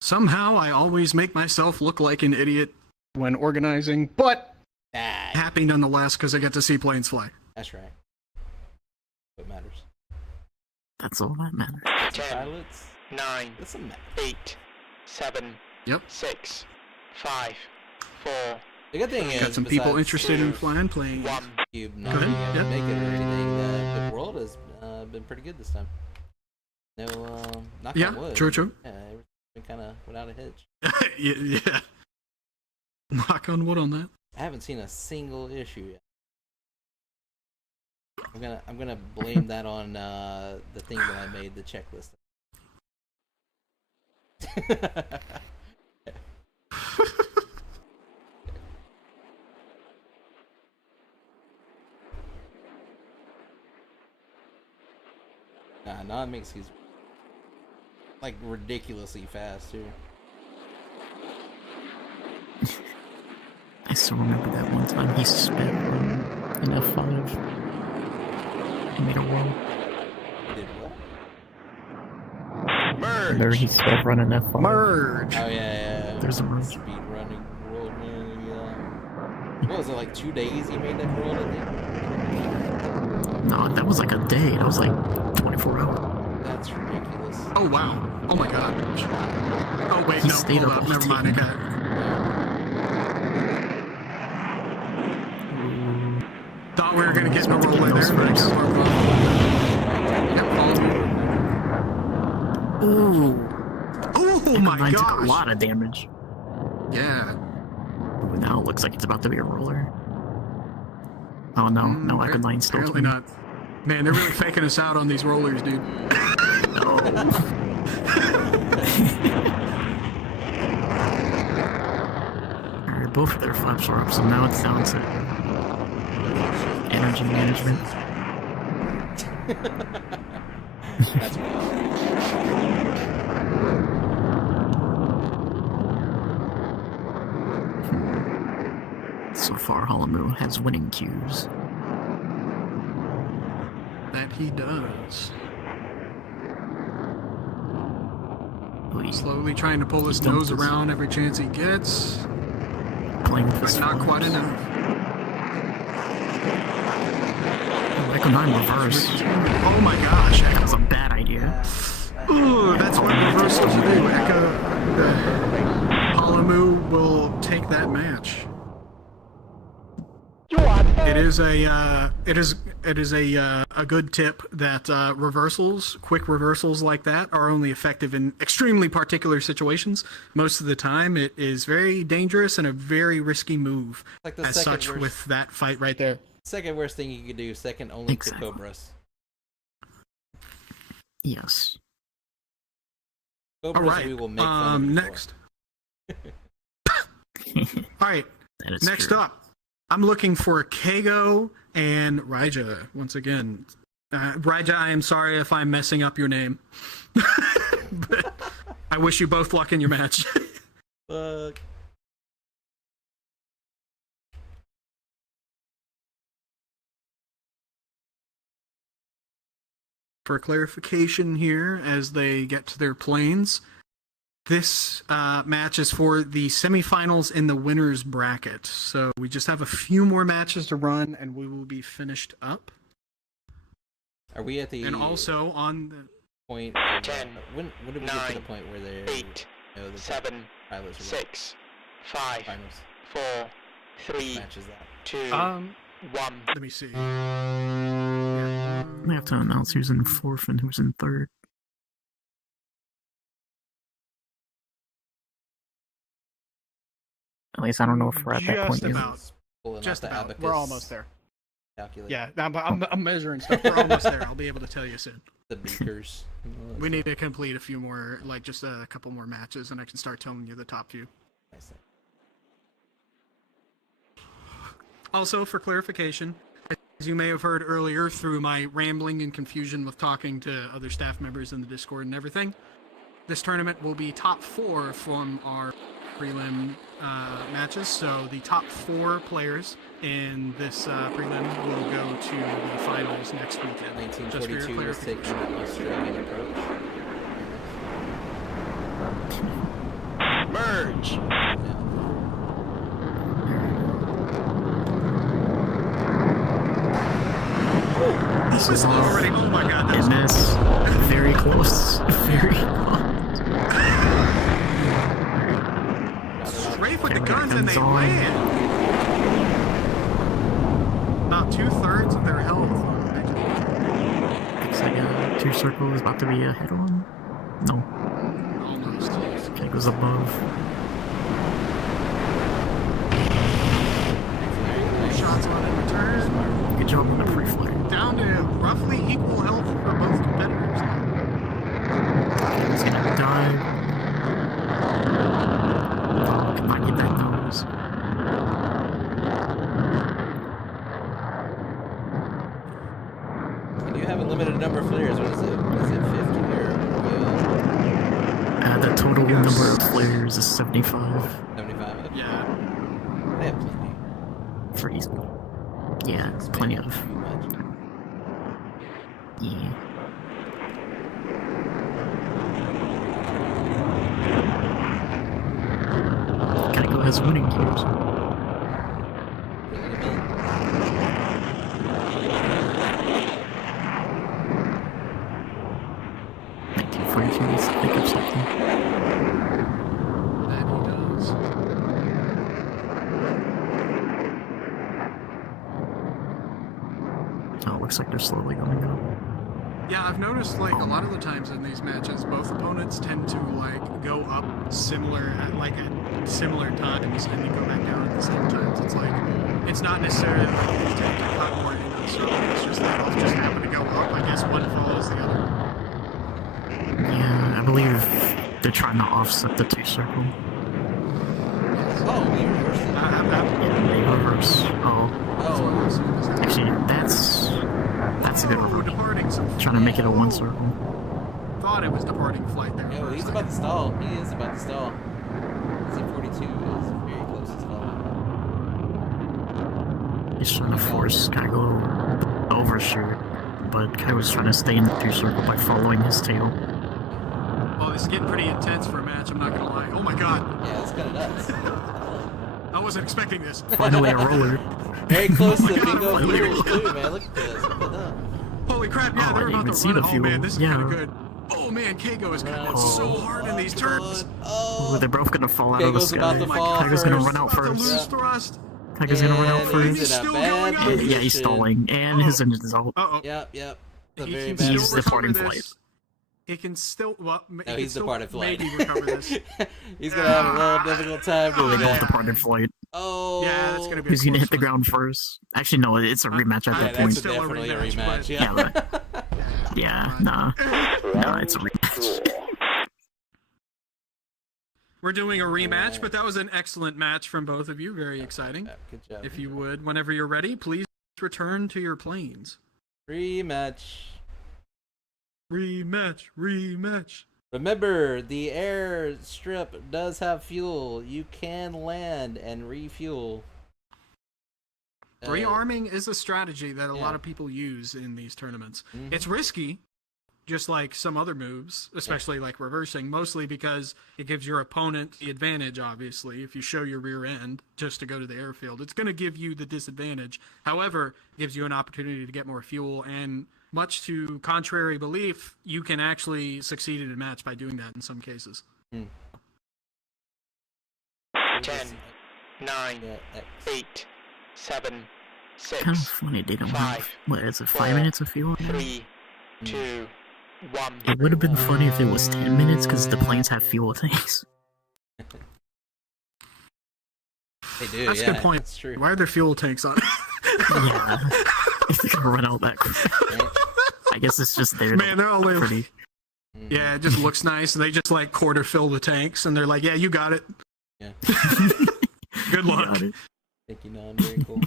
Somehow I always make myself look like an idiot when organizing, but Nah, happy nonetheless because I get to see planes fly. that's right. What matters? That's all that matters. 10, Pilots. 9, That's a map. 8, 7, Yep. 6, 5, 4, The good thing is, Got some people besides interested in two, flying planes. 1. Cube Go not ahead, being able to yeah. make it or anything, the world has been pretty good this time. No, knock Yeah, on wood. true, true. Yeah, everything's been kind of without a hitch. Yeah. Knock on wood on that. I haven't seen a single issue yet. I'm gonna blame that on the thing that I made, the checklist. Nah, it makes these like ridiculously fast too. I still remember that one time he spit an F5 and made a roll. Did what? Remember he sped run an F5. Merge. Oh yeah. There's a merge. Speed running world, man. Yeah. What was it, like 2 days he made that world? I think. No, that was like a day. That was like 24 hours. That's ridiculous. Oh wow. Oh my god. Oh wait, He no, stayed hold up up. all Never mind. I day. got it. Thought we were gonna get in a Supposed to roll get there. those but I first. got broke off. Yep, follow me. Ooh. Oh my Mine took a gosh. lot of damage. Yeah. Ooh, now it looks like it's about to be a roller. Oh no, no, I could line still Apparently not. Man, they're really faking us out on these rollers, dude. No. Alright, both of their flaps are up, so now it's down to energy management. That's wild. So far, Holomu has winning cues. That he does. Ooh, Slowly trying to pull his dumped nose this. around every chance he gets, playing with his but not quite flaps. enough. Oh, Echo 9 reverse. Oh my gosh, That Echo. was a bad idea. Ooh, that's what reverse will do. Echo, Holomu will take that match. is a good tip that quick reversals like that, are only effective in extremely particular situations. Most of the time, it is very dangerous and a very risky move. Like the as second such, worst- with that fight right there. Second worst thing you could do. Second only Exactly. to Cobras. Yes. All Cobras right. we will make fun of you for. Next. All right. That is Next true. up, I'm looking for Kago and Raija once again. Raija, I am sorry if I'm messing up your name. But I wish you both luck in your match. Fuck. For clarification here, as they get to their planes, this match is for the semifinals in the winners bracket. So we just have a few more matches to run, and we will be finished up. Are we at the And also on the point? Of, 10, when did we get to 9, the point where they're 8, know the 7, pilots are 6, 5, finals? 4, 3, Match is that? 2, 1. let me see. We have to announce who's in fourth and who's in third. At least I don't know if we're at that Just point yet. about. Pulling Just out the about. abacus We're almost there. calculator. Yeah, I'm measuring stuff. We're almost there. I'll be able to tell you soon. The beakers. We need to complete a few more, like just a couple more matches, and I can start telling you the top few. Nice. Also, for clarification, as you may have heard earlier through my rambling and confusion with talking to other staff members in the Discord and everything, this tournament will be top 4 from our prelim matches. So the top 4 players in this prelim will go to the finals next weekend. Just for your 1942 was taking the Australian approach. Merge. Yeah. This is already. Oh my god, that's MS. Very close. Very close. straight with the Camera guns and they guns on. land. About 2/3 of their health. Looks like a 2 circle is about to be a head on. No, Almost. it goes above. Shots on in return. Good job on the pre-flight. Down to roughly equal health for both competitors. He's gonna dive. Oh, cannot get that nose. And you have a limited number of flares. What is it? What is it? 50 or The total number of flares is 75. 75? Okay. Yeah. They have plenty. For easy. Yeah, plenty of. Too much. Yeah. Gotta go has winning cues. Bring it in. 1942 needs to pick up something. That he does. Oh, it looks like they're slowly going up. Yeah, I've noticed like a lot of the times in these matches, both opponents tend to like go up similar at similar times and then go back down at the same times. It's like it's not necessarily like they tend to cut more into the circle. It's just they both just happen to go up. I guess one follows the other. Yeah, I believe they're trying to offset the 2 circle. Oh, we reversed it. Yeah, they reverse. Oh, Oh, actually, that's a good Oh, reversal. departing some. Trying to make it a 1 circle. Thought it was departing flight there. yo, he's about to stall. He is about to stall. Z42 is very close to stalling. He's trying to force Kygo overshoot, but Kygo's trying to stay in the 2 circle by following his tail. Oh, this is getting pretty intense for a match. I'm not gonna lie. Oh my god, Yeah, it's kind of nuts. I wasn't expecting this. Finally, a roller. Very close to Oh my bingo God, fuels too, man. Look at this. Look at that. Holy crap! Yeah, Oh, I they're didn't about even to see run. the Oh fuel. man, this is Yeah. kind of good. Oh man, Kago is coming so hard in these turns. Oh, they're both gonna fall out of the Kygo's sky. about to fall Kygo's gonna first. run out About to first. lose Yeah. thrust. Tiger's gonna run out And first. he's in a Still bad going up. position. Yeah, he's stalling, and his engine is out. Uh-oh. Yep. It's a He very can bad still He's recover departing this. flight. He can still, well, he No, can he's still departed flight. maybe recover this. He's gonna have a real difficult time They doing both that. departed flight. Oh, Yeah, that's gonna be. Who's gonna hit the close one. ground first? Actually, no, it's a rematch at Yeah, that that's point. Still a definitely a rematch, rematch. but- Yeah. Yeah, nah. No, it's a rematch. We're doing a rematch, Alright. but that was an excellent match from both of you. Very exciting. Yeah, good job. If you would, whenever you're ready, please return to your planes. Rematch. Rematch. Remember, the air strip does have fuel. You can land and refuel. Rearming is a strategy that a yeah. lot of people use in these tournaments. Mhm. It's risky, just like some other moves, especially like reversing, mostly because it gives your opponent the advantage, obviously. If you show your rear end just to go to the airfield, it's going to give you the disadvantage. However, it gives you an opportunity to get more fuel, and much to contrary belief, you can actually succeed in a match by doing that in some cases. 10, 9, Yeah, 8, 7, Kind of 6, funny they don't 5, have. What is it? 5 4, minutes of fuel now? 3, 2, 1. It would have been funny if it was 10 minutes because the planes have fuel tanks. they do. That's a yeah, good point. That's true. Why are there fuel tanks on? Yeah. If they're gonna run out that quick. Right? I guess it's just there. Man, they're all to like, pretty. Mhm. yeah, it just looks nice, and they just like quarter fill the tanks, and they're like, yeah, you got it. Yeah. Good You luck. got it. Thank you, non. Very cool.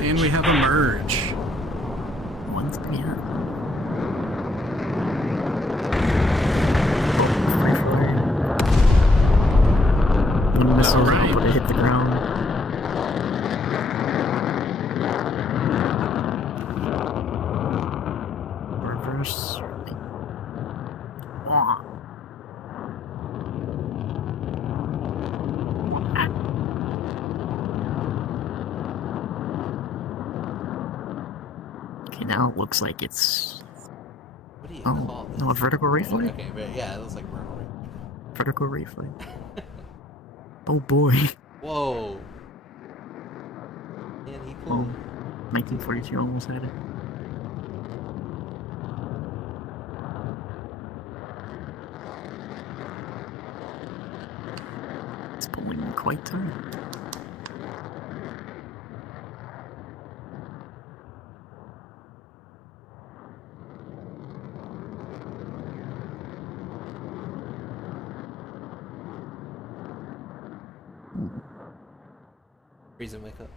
And we have a merge. One, yeah. One missile Alright. but it hit the ground. Reverse. Wah. Okay, now it looks like it's What do you oh call this? no, a vertical reflight. Okay, but yeah, it looks like vertical. Vertical reflight. Oh boy. Whoa. Man, he Oh, pulled. 1942 almost had it. It's pulling quite tight. Reason wake up.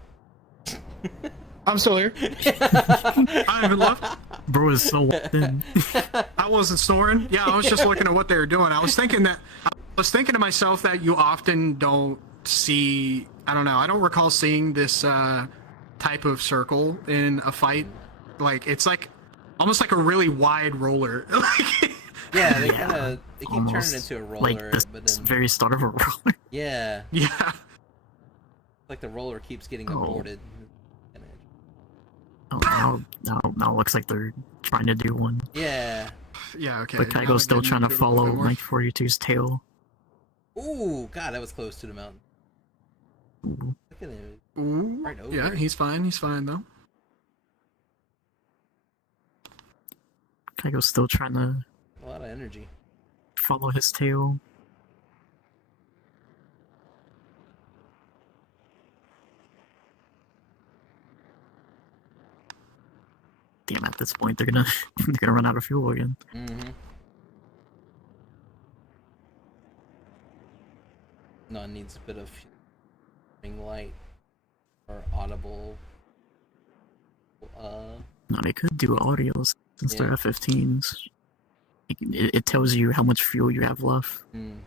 I'm still here. I haven't left. Bro is so thin. I wasn't snoring. Yeah, I was just looking at what they were doing. I was thinking to myself that you often don't see. I don't know. I don't recall seeing this type of circle in a fight. Like it's like almost like a really wide roller. Yeah, they Yeah, kind of they keep turning almost into a roller, like the but then very start of a roller. yeah, Yeah. like the roller keeps getting Oh. aborted. Oh, now it looks like they're trying to do one. Yeah. Yeah. Okay. But now Kaigo's still we're trying to getting into it a little follow bit more. Mike 42's tail. Ooh, God, that was close to the mountain. Ooh. Look at it. Ooh, Right over yeah, it. he's fine. He's fine though. Kaigo's still trying to A lot of energy. follow his tail. Damn, at this point they're gonna run out of fuel again. Mm-hmm. No, it needs a bit of ring light or audible. No, they could do audio since they're Yeah. F-15s. It tells you how much fuel you have left. Mm.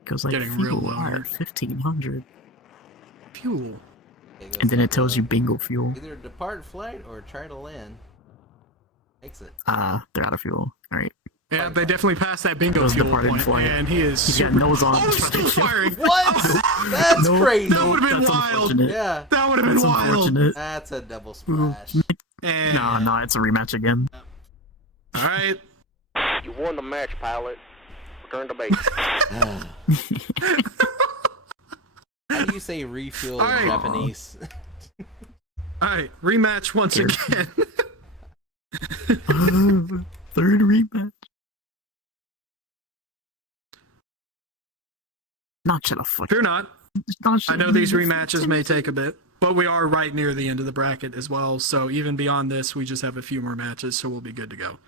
It goes like Getting real fuel low here. at 1500. fuel. Okay, go And then it start tells you the- bingo fuel. Either depart flight or try to land. Exit. They're out of fuel. All right. Yeah, Fine, they fine. definitely passed that bingo Those fuel departed point, flight. and he is He's got super... nose on. Oh, he's still firing! What? That's Nope, crazy. That would've been That's wild. unfortunate. Yeah, That would have been That's wild! unfortunate. that's a double Ooh. splash. And... No, it's a rematch again. Alright. You won the match, pilot. Return to base. How do you say refuel in Alright. Japanese? Alright, rematch once Here. again. Third rematch. Not shut the fuck. Fear not. I know these rematches may take a bit, but we are right near the end of the bracket as well, so even beyond this, we just have a few more matches, so we'll be good to go.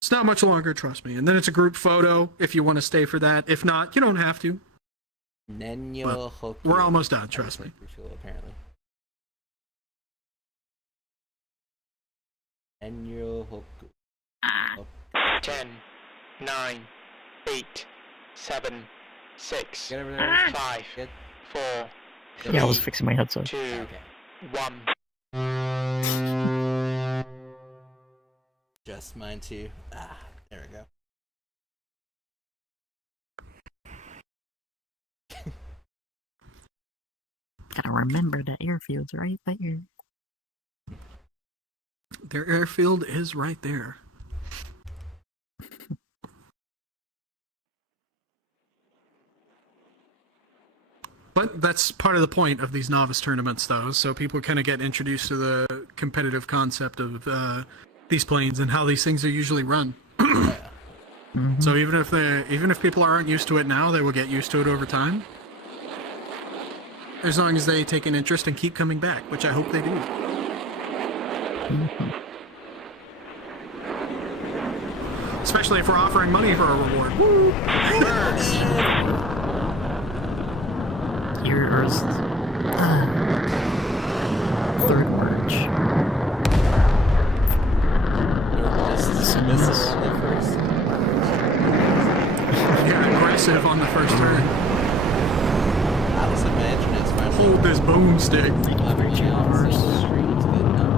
It's not much longer, trust me. And then it's a group photo if you want to stay for that. If not, you don't have to. Nenyo Hoku. We're almost done, trust me. Refuel, apparently. Nenyo Hoku. 10, 9, 8, 7, 6, Get over there. 5, Get. 4, Yeah, I was fixing my headset. 2, Okay. 1. Just mine too. There we go. Gotta remember the airfield's right there. Their airfield is right there. But that's part of the point of these novice tournaments, though, so people kind of get introduced to the competitive concept of these planes and how these things are usually run. Mhm. So even if people aren't used to it now, they will get used to it over time. As long as they take an interest and keep coming back, which I hope they do. Mhm. Especially if we're offering money for a reward. Woo! Here's third merge. Missile on the first. Yeah, aggressive on the first turn. I was imagining it's finally Hold this boomstick. leveling out, so the stream's good enough.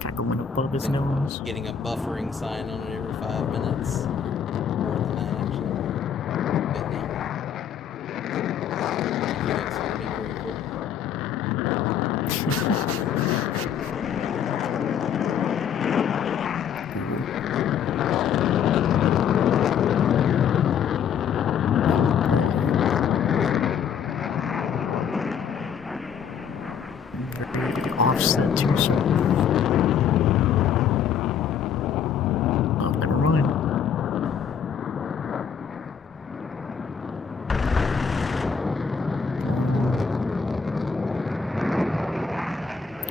Gotta go in above his nose. Getting a buffering sign on it every 5 minutes. More than that, actually. Good now. Units are being very important. Very offset too, so. Oh, never mind.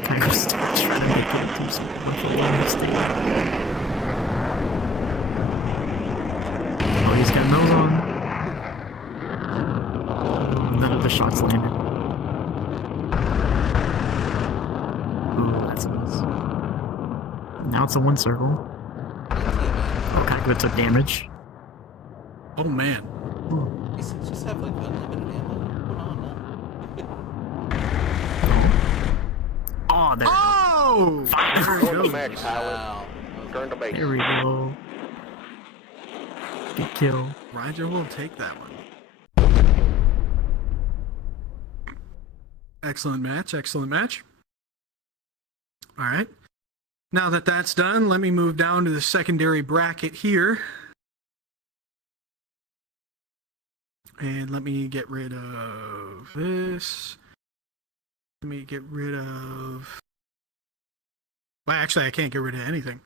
Kind of still trying to make it do some with a long mistake. Oh, he's got nose on. None of the shots landed. Ooh, that's a miss. Now it's a one circle. Oh, Kakuga took damage. Oh man. These things just have like unlimited ammo. What's going on now? Oh, there. Oh! There Won we the go. match, pilot. Wow. Return to base. There we go. Good kill. Raja will take that one. Excellent match, excellent match. All right. Now that that's done, let me move down to the secondary bracket here. And let me get rid of this. Let me get rid of... Well, actually, I can't get rid of anything.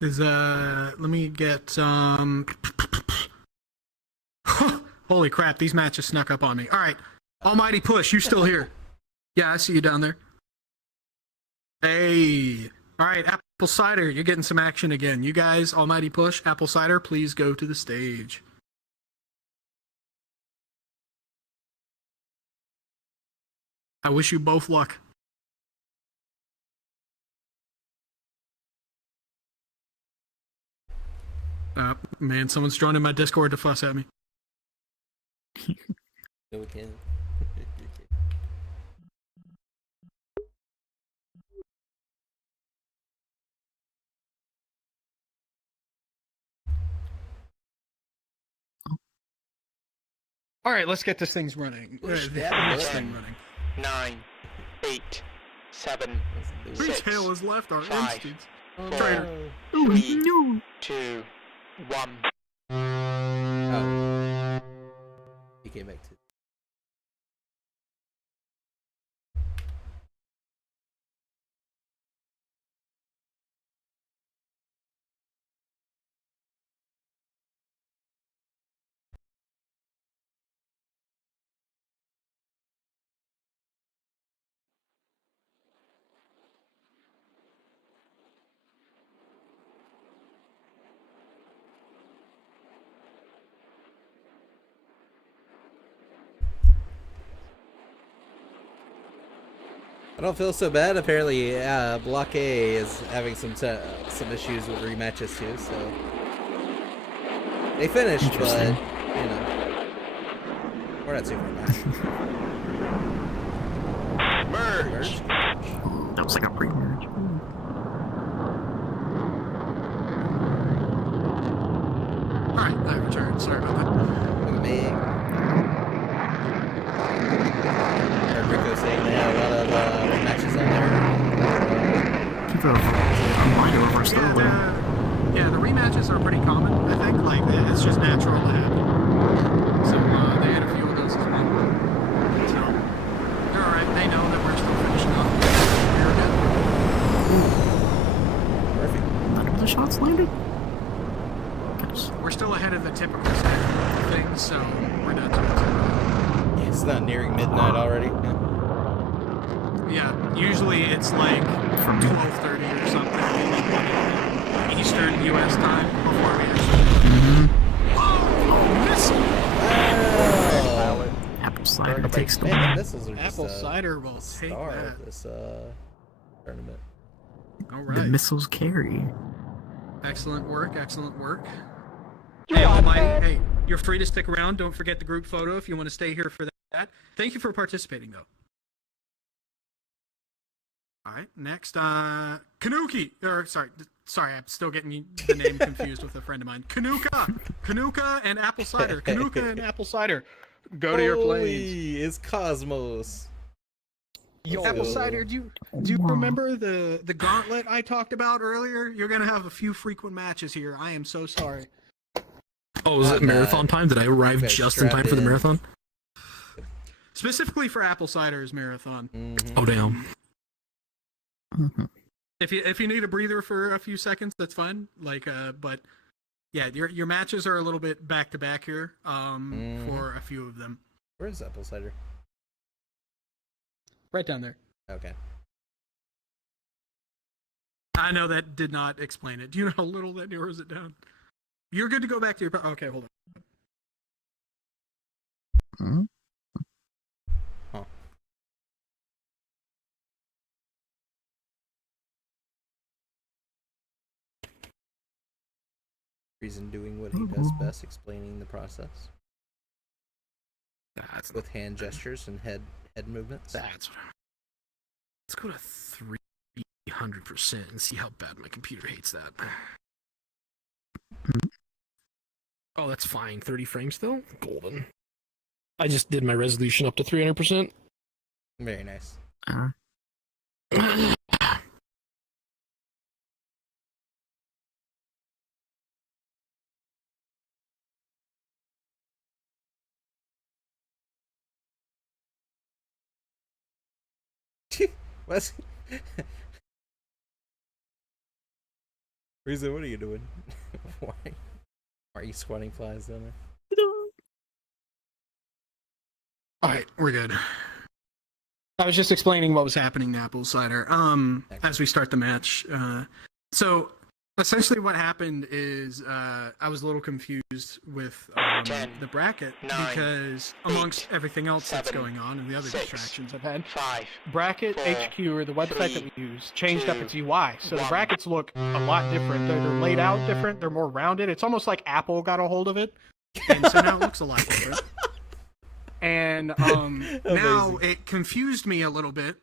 Let me get, Holy crap, these matches snuck up on me. All right. Almighty Push, you still here? Yeah, I see you down there. Hey. All right, Apple Cider, you're getting some action again. You guys, Almighty Push, Apple Cider, please go to the stage. I wish you both luck. Man, someone's joining my Discord to fuss at me. No, we can't. All right, let's get this thing running. Push This that thing button. running. 9, 8, 7, Whose 6, tail has left our 5, instincts? 4, Traitor. 3, No. 2, 1. Oh. He came back to. I don't feel so bad. Apparently, Block A is having some issues with rematches too. So they finished, but Interesting. you know, we're not too far back. Merge. Oh, that was like a pre-merge. All right, I returned. Sorry about that. Look at me. Heard Rico saying they had a lot of rematches on there. Keep a reminder of our story. Yeah, the rematches are pretty common. I think like it's just natural to happen. So they had a few of those as well. So they're all right. They know that we're still finishing up. We're good. Perfect. None of the shots landed. Goodness. We're still ahead of the typical standard thing, so we're not too concerned. It's not nearing midnight already. Yeah, usually it's like 12:30 or something Eastern U.S. time before we actually. Whoa! Missile! Oh. Apple cider takes the Man, the win. missiles are just Apple cider will take star that. of this tournament. All The right. missiles carry. Excellent work. Excellent work. Hey, Almighty. Hey, you're free to stick around. Don't forget the group photo if you want to stay here for that. Thank you for participating, though. All right. Next, Kanuki. Sorry, I'm still getting the name confused with a friend of mine. Kanuka and apple cider. Kanuka and apple cider. Go to your planes. Holy, it's Cosmos. Yo, Apple Yo. cider. Do you remember the gauntlet I talked about earlier? You're gonna have a few frequent matches here. I am so sorry. Oh, is Not it marathon bad. time? Did I arrive Okay, just in time for the strapped in. marathon? Specifically for apple cider's marathon. Mhm. Oh, damn. Mhm. If you need a breather for a few seconds, that's fine. Like, but yeah, your matches are a little bit back to back here. For a few of them. Where is apple cider? Right down there. Okay. I know that did not explain it. Do you know how little that narrows it down? You're good to go back to your. Okay, hold on. Mhm. Reason doing what he does best, explaining the process That's with hand gestures and head movements. That's what let's go to 300% and see how bad my computer hates that. Oh, that's fine. 30 frames still? Golden. I just did my resolution up to 300%. Very nice. What? Riza, what are you doing? Why are you squatting flies down there? All right, we're good. I was just explaining what was happening to apple cider. As we start the match. So Essentially, what happened is I was a little confused with 10, the bracket 9, because amongst 8, everything else that's 7, going on and the other 6, distractions I've had, 5, Bracket 4, HQ, or the website that 3, we use, changed up 2, its UI. So the 1. brackets look a lot different. They're laid out different. They're more rounded. It's almost like Apple got a hold of it, and so now it looks a lot different. And now it confused me a little bit.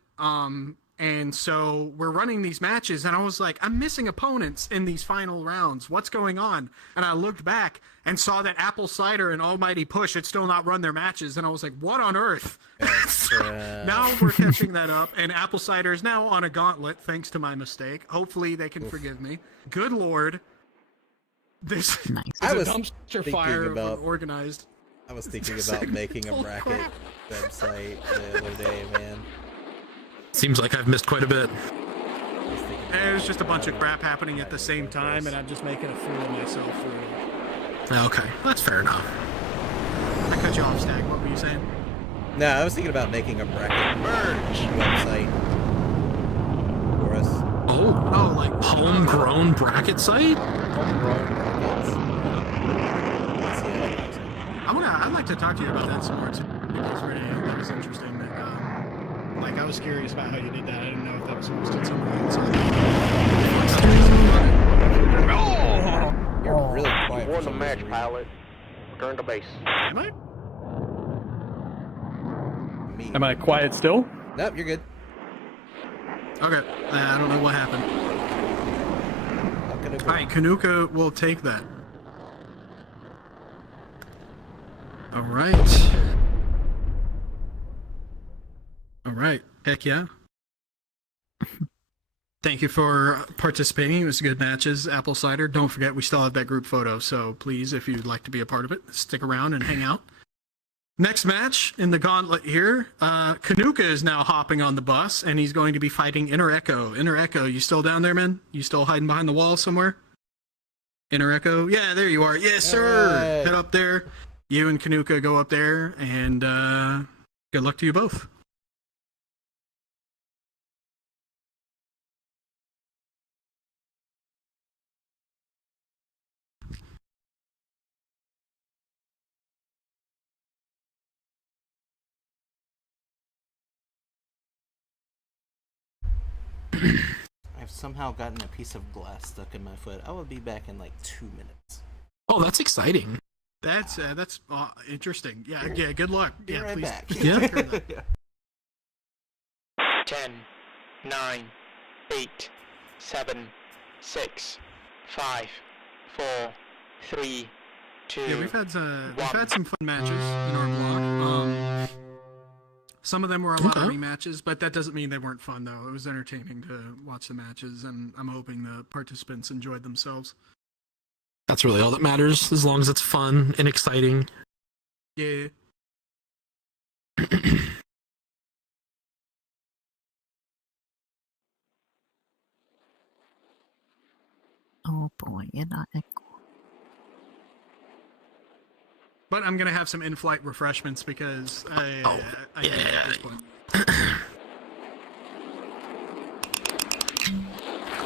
And so we're running these matches, and I was like, I'm missing opponents in these final rounds. What's going on? And I looked back and saw that Apple Cider and Almighty Push had still not run their matches, and I was like, what on earth? So now we're catching that up, and Apple Cider is now on a gauntlet, thanks to my mistake. Hopefully they can forgive me. Good Lord. This Nice. is a was dumpster fire about- organized. I was thinking about making a Holy bracket crap. website the other day, man. Seems like I've missed quite a bit. I was thinking There's about just a bunch of how crap happening at the I same would time, this. and I'm just making a fool of myself for it. Okay, that's fair enough. I cut you off, Stag. What were you saying? No, I was thinking about making a bracket merge website for us. Oh, Oh, like homegrown bracket site? Homegrown brackets. Let's see how that works out. I'd like to talk to you about that some more too. That was interesting. Like, I was curious about how you did that. I didn't know if that was hosted somewhere else. You're really You quiet. won for the some match, reason. pilot. Return to base. Am I? Me. Am I quiet still? Nope, you're good. Okay. I don't know what happened. Not gonna go. All right, Kanuka will take that. All right. All right. Heck yeah. Thank you for participating. It was good matches, Apple Cider. Don't forget, we still have that group photo, so please, if you'd like to be a part of it, stick around and hang out. Next match in the gauntlet here, Kanuka is now hopping on the bus, and he's going to be fighting Inner Echo. Inner Echo, you still down there, man? You still hiding behind the wall somewhere? Inner Echo? Yeah, there you are. Yes, sir. All right. Head up there. You and Kanuka go up there, and good luck to you both. I've somehow gotten a piece of glass stuck in my foot. I will be back in like 2 minutes. Oh, that's exciting. That's interesting. Yeah, yeah. Good luck. Be Yeah, right please. back. Take care of that. 10, 9, 8, 7, 6, 5, 4, 3, 2, Yeah, we've had some fun matches in our block. Some of them were a lot of Okay. rematches, but that doesn't mean they weren't fun though. It was entertaining to watch the matches, and I'm hoping the participants enjoyed themselves. That's really all that matters, as long as it's fun and exciting. Yeah. Oh boy, and not echo. But I'm gonna have some in-flight refreshments because I need it at this point.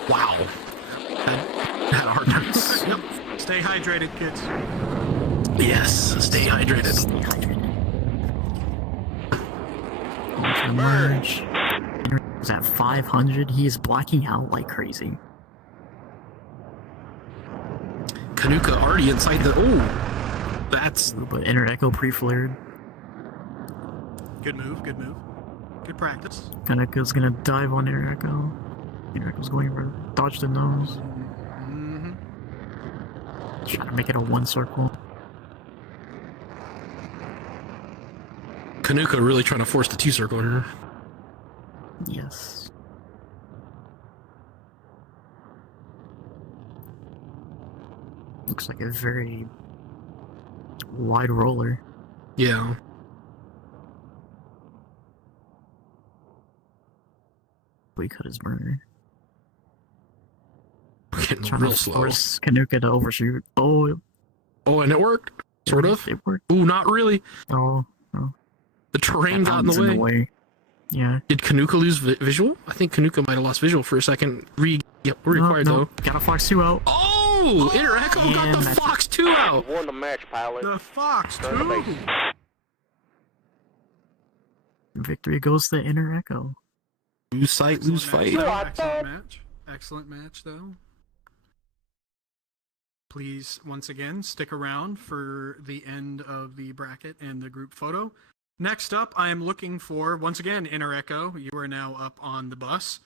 Wow. I had a hard time. Yep. Stay hydrated, kids. Yes, stay hydrated. Stay hydrated. Going for the merge. Is at 500. He is blacking out like crazy. Kanuka already inside the. Oh, that's. But Inner Echo pre-flared. Good move. Good move. Good practice. Kanuka's gonna dive on Inner Echo. Inner Echo's going for dodge the nose. Mm-hmm. Trying to make it a one circle. Kanuka really trying to force the two circle on her. Yes. Looks like a very wide roller. Yeah. But he cut his burner. Getting Trying real to slow. force Kanuka to overshoot. Oh, Oh, and it worked. Sort of. It worked. Ooh, not really. Oh, oh. The terrain That got in mountain's the way. Yeah. Did Kanuka lose visual? I think Kanuka might have lost visual for a second. Yep, we're required though. Got a Fox 2 out. Oh! Inner Echo got And the that's- Fox 2 out! You won the match, pilot. The Fox Return to 2. base. Victory goes to Inner Echo. Lose sight, lose fight. Excellent match. Excellent match, though. Please, once again, stick around for the end of the bracket and the group photo. Next up, I am looking for, once again, Inner Echo. You are now up on the bus,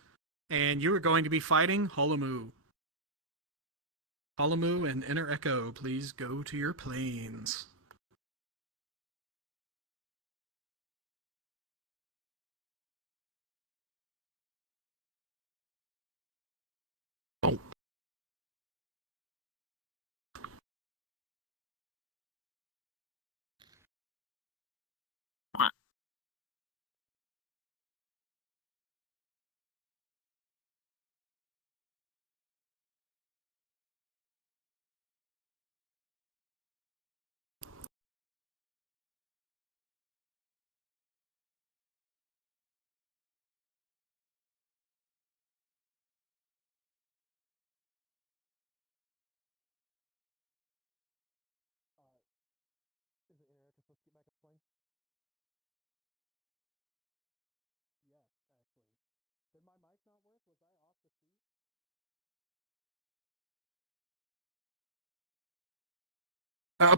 and you are going to be fighting Holomu. Holomu and Inner Echo, please go to your planes. Oh.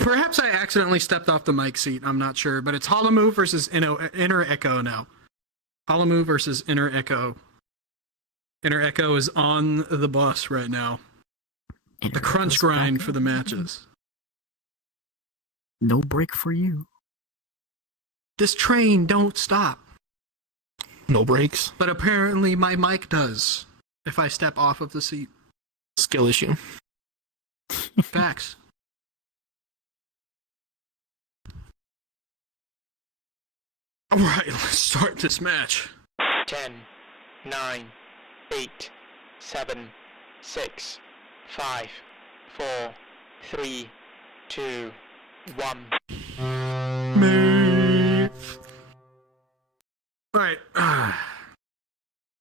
Perhaps I accidentally stepped off the mic seat. I'm not sure, but it's Holomu versus Inner Echo now. Holomu versus Inner Echo. Inner Echo is on the bus right now. The crunch grind for the matches. No break for you. This train don't stop. No brakes. But apparently my mic does if I step off of the seat. Skill issue. Facts. All right, let's start this match. 10, 9, 8, 7, 6, 5, 4, 3, 2, 1. All right.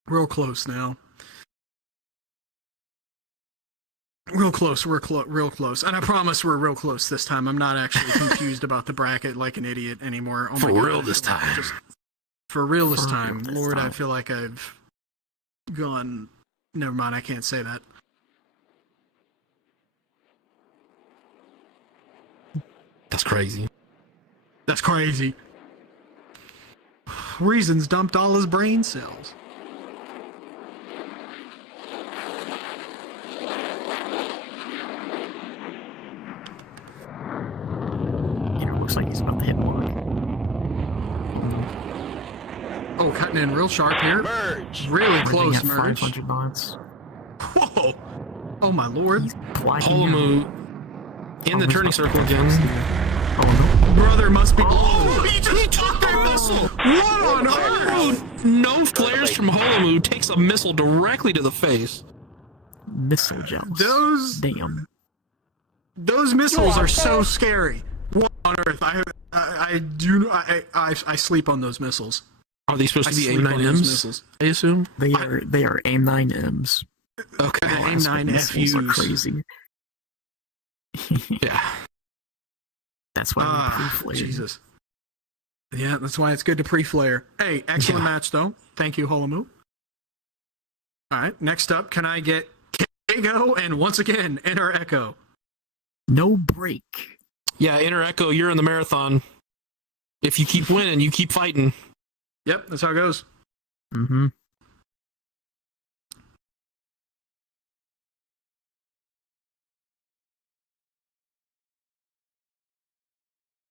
Real close now. Real close. We're real close. And I promise we're real close this time. I'm not actually confused about the bracket like an idiot anymore. Oh my For God. real this time. Just for real this For real time. this Lord, I time. feel like I've gone. Never mind. I can't say that. That's crazy. That's crazy. Reasons dumped all his brain cells. Looks like he's about to hit one. Oh, cutting in real sharp here. Merge. Really close, At merge. 500 knots. Whoa! Oh my lord. He's blacking Holomu out. in the Oh, he's turning about to circle hit again. Oh Brother must be. Oh, he took that missile! What on earth? No flares from Holomu, takes a missile directly to the face. no! Missile jumps. Those Damn. missiles are so scary. What on earth? I sleep on those missiles. Are they supposed I to be sleep on those A9Ms? missiles. I assume. They are AIM-9Ms. Okay. The That's what AIM-9 missiles are FUs. crazy. Yeah. That's why we pre-flared. Jesus. Yeah, that's why it's good to pre-flare. Hey, excellent match though. Thank you, Holomu. All right, next up, can I get Kago and once again Inner Echo? No break. Yeah, Inner Echo, you're in the marathon. If you keep winning, you keep fighting. Yep, that's how it goes. Mm-hmm.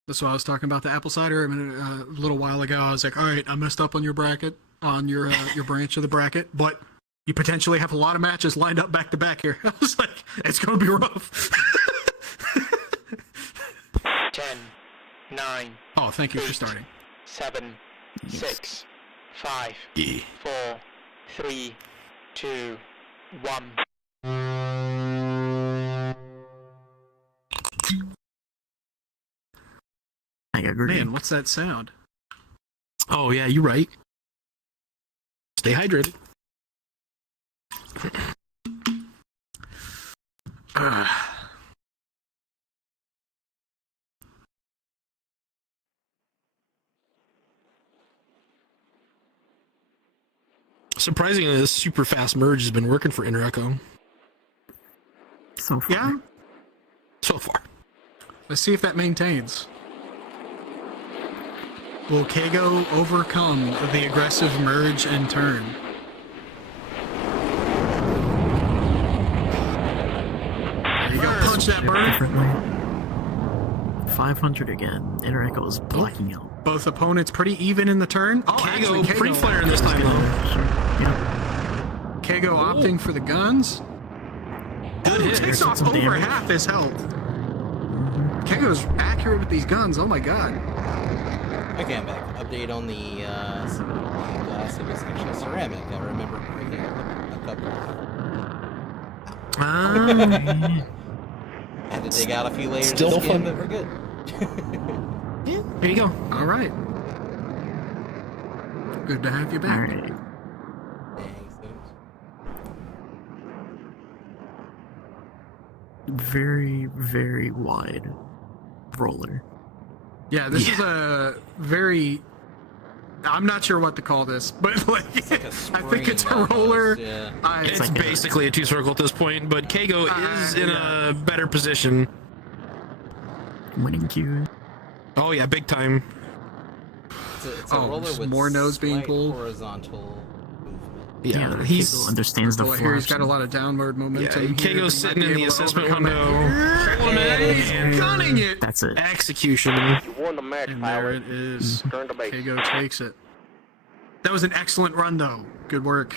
That's why I was talking about the apple cider a little while ago. I was like, all right, I messed up on your bracket, on your branch of the bracket, but you potentially have a lot of matches lined up back to back here. I was like, it's going to be rough. 10, 9, Oh, thank you for starting. 7, Yes. 6, 5, Yeah. 4, 3, 2, 1. I agree. Man, what's that sound? Oh, yeah, you're right. Stay hydrated. Surprisingly, this super fast merge has been working for Interecho So far. Yeah. so far. Let's see if that maintains. Will Kago overcome the aggressive merge and turn? There you go. Punch that burn. Differently. 500 again. Interecho is blacking out. Both opponents pretty even in the turn. Oh, actually, Kago pre-firing this time though. Yep. Kago opting for the guns. Good hit. Takes off some over damage. half his health. Kago's accurate with these guns. Oh my god. Okay, I'm back. Update on the glass. It was actually ceramic. I remember breaking a couple. Had to dig out a few layers Still of skin, fun. but we're good. Yeah, there you go. All right. Good to have you back. All right. Thanks. Very, very wide roller. Yeah, this is a very. I'm not sure what to call this, but like, It's like a I spring think it's a almost, roller. yeah. It's like a- basically a two-circle at this point, but Kago is in a better position. Winning queue. Oh yeah, big time. It's a Oh, roller just with more nose being slight pulled. horizontal movement. Yeah, Kago he's understands the Oh, here he's flash. got a lot of downward yeah, momentum. here. Kago's He might sitting be in the able to assessment overcome window. it. He's And gunning it. That's it. execution. You won the match, And there pilot. it is. Return to base. Kago takes it. That was an excellent run, though. Good work.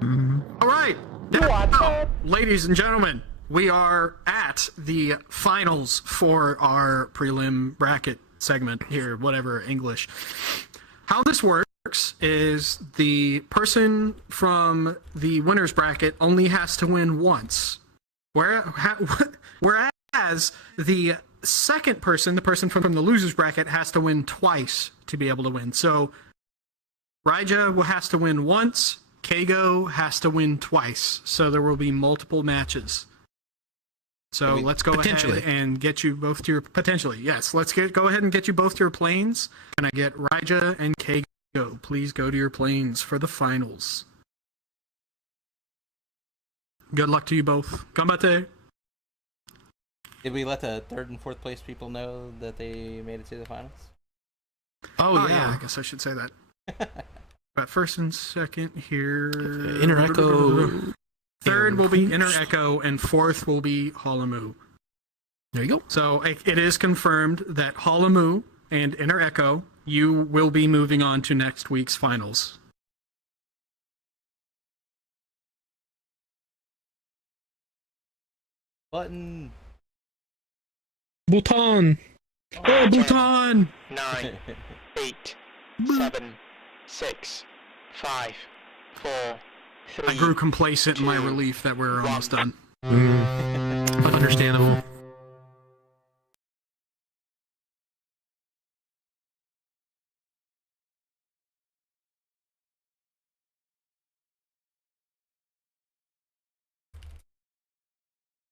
Mhm. All right. Now, ladies and gentlemen, we are at the finals for our prelim bracket segment here, whatever English. How this works is the person from the winner's bracket only has to win once. Whereas the second person, the person from the loser's bracket, has to win twice to be able to win. So Raija has to win once. Kago has to win twice. So there will be multiple matches. So let's go potentially. ahead and get you both to your potentially. Yes, let's go ahead and get you both to your planes. And I get Raija and Kago. Please go to your planes for the finals. Good luck to you both. Gambate. Did we let the third and fourth place people know that they made it to the finals? Oh, yeah, yeah. I guess I should say that. But first and second here. Interecho. Third will be Interecho, and fourth will be Halamu. There you go. So it is confirmed that Halamu and Interecho, you will be moving on to next week's finals. Button. Bhutan. Oh, Bhutan! 9, 8, 7, 6, 5, 4, 3. I grew complacent in my 2, relief that we're almost done. Understandable.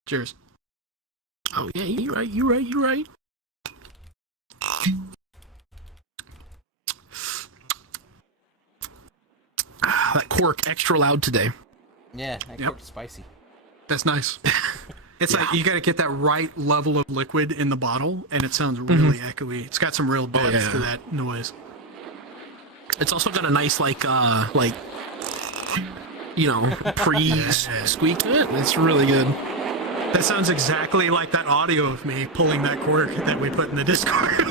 Cheers. Oh yeah, you're right. That cork extra loud today. Yeah, that Yep. cork's spicy. That's nice. It's like you got to get that right level of liquid in the bottle, and it sounds really echoey. It's got some real depth to that noise. It's also got a nice pre squeak to it. It's really good. That sounds exactly like that audio of me pulling that cork that we put in the Discord.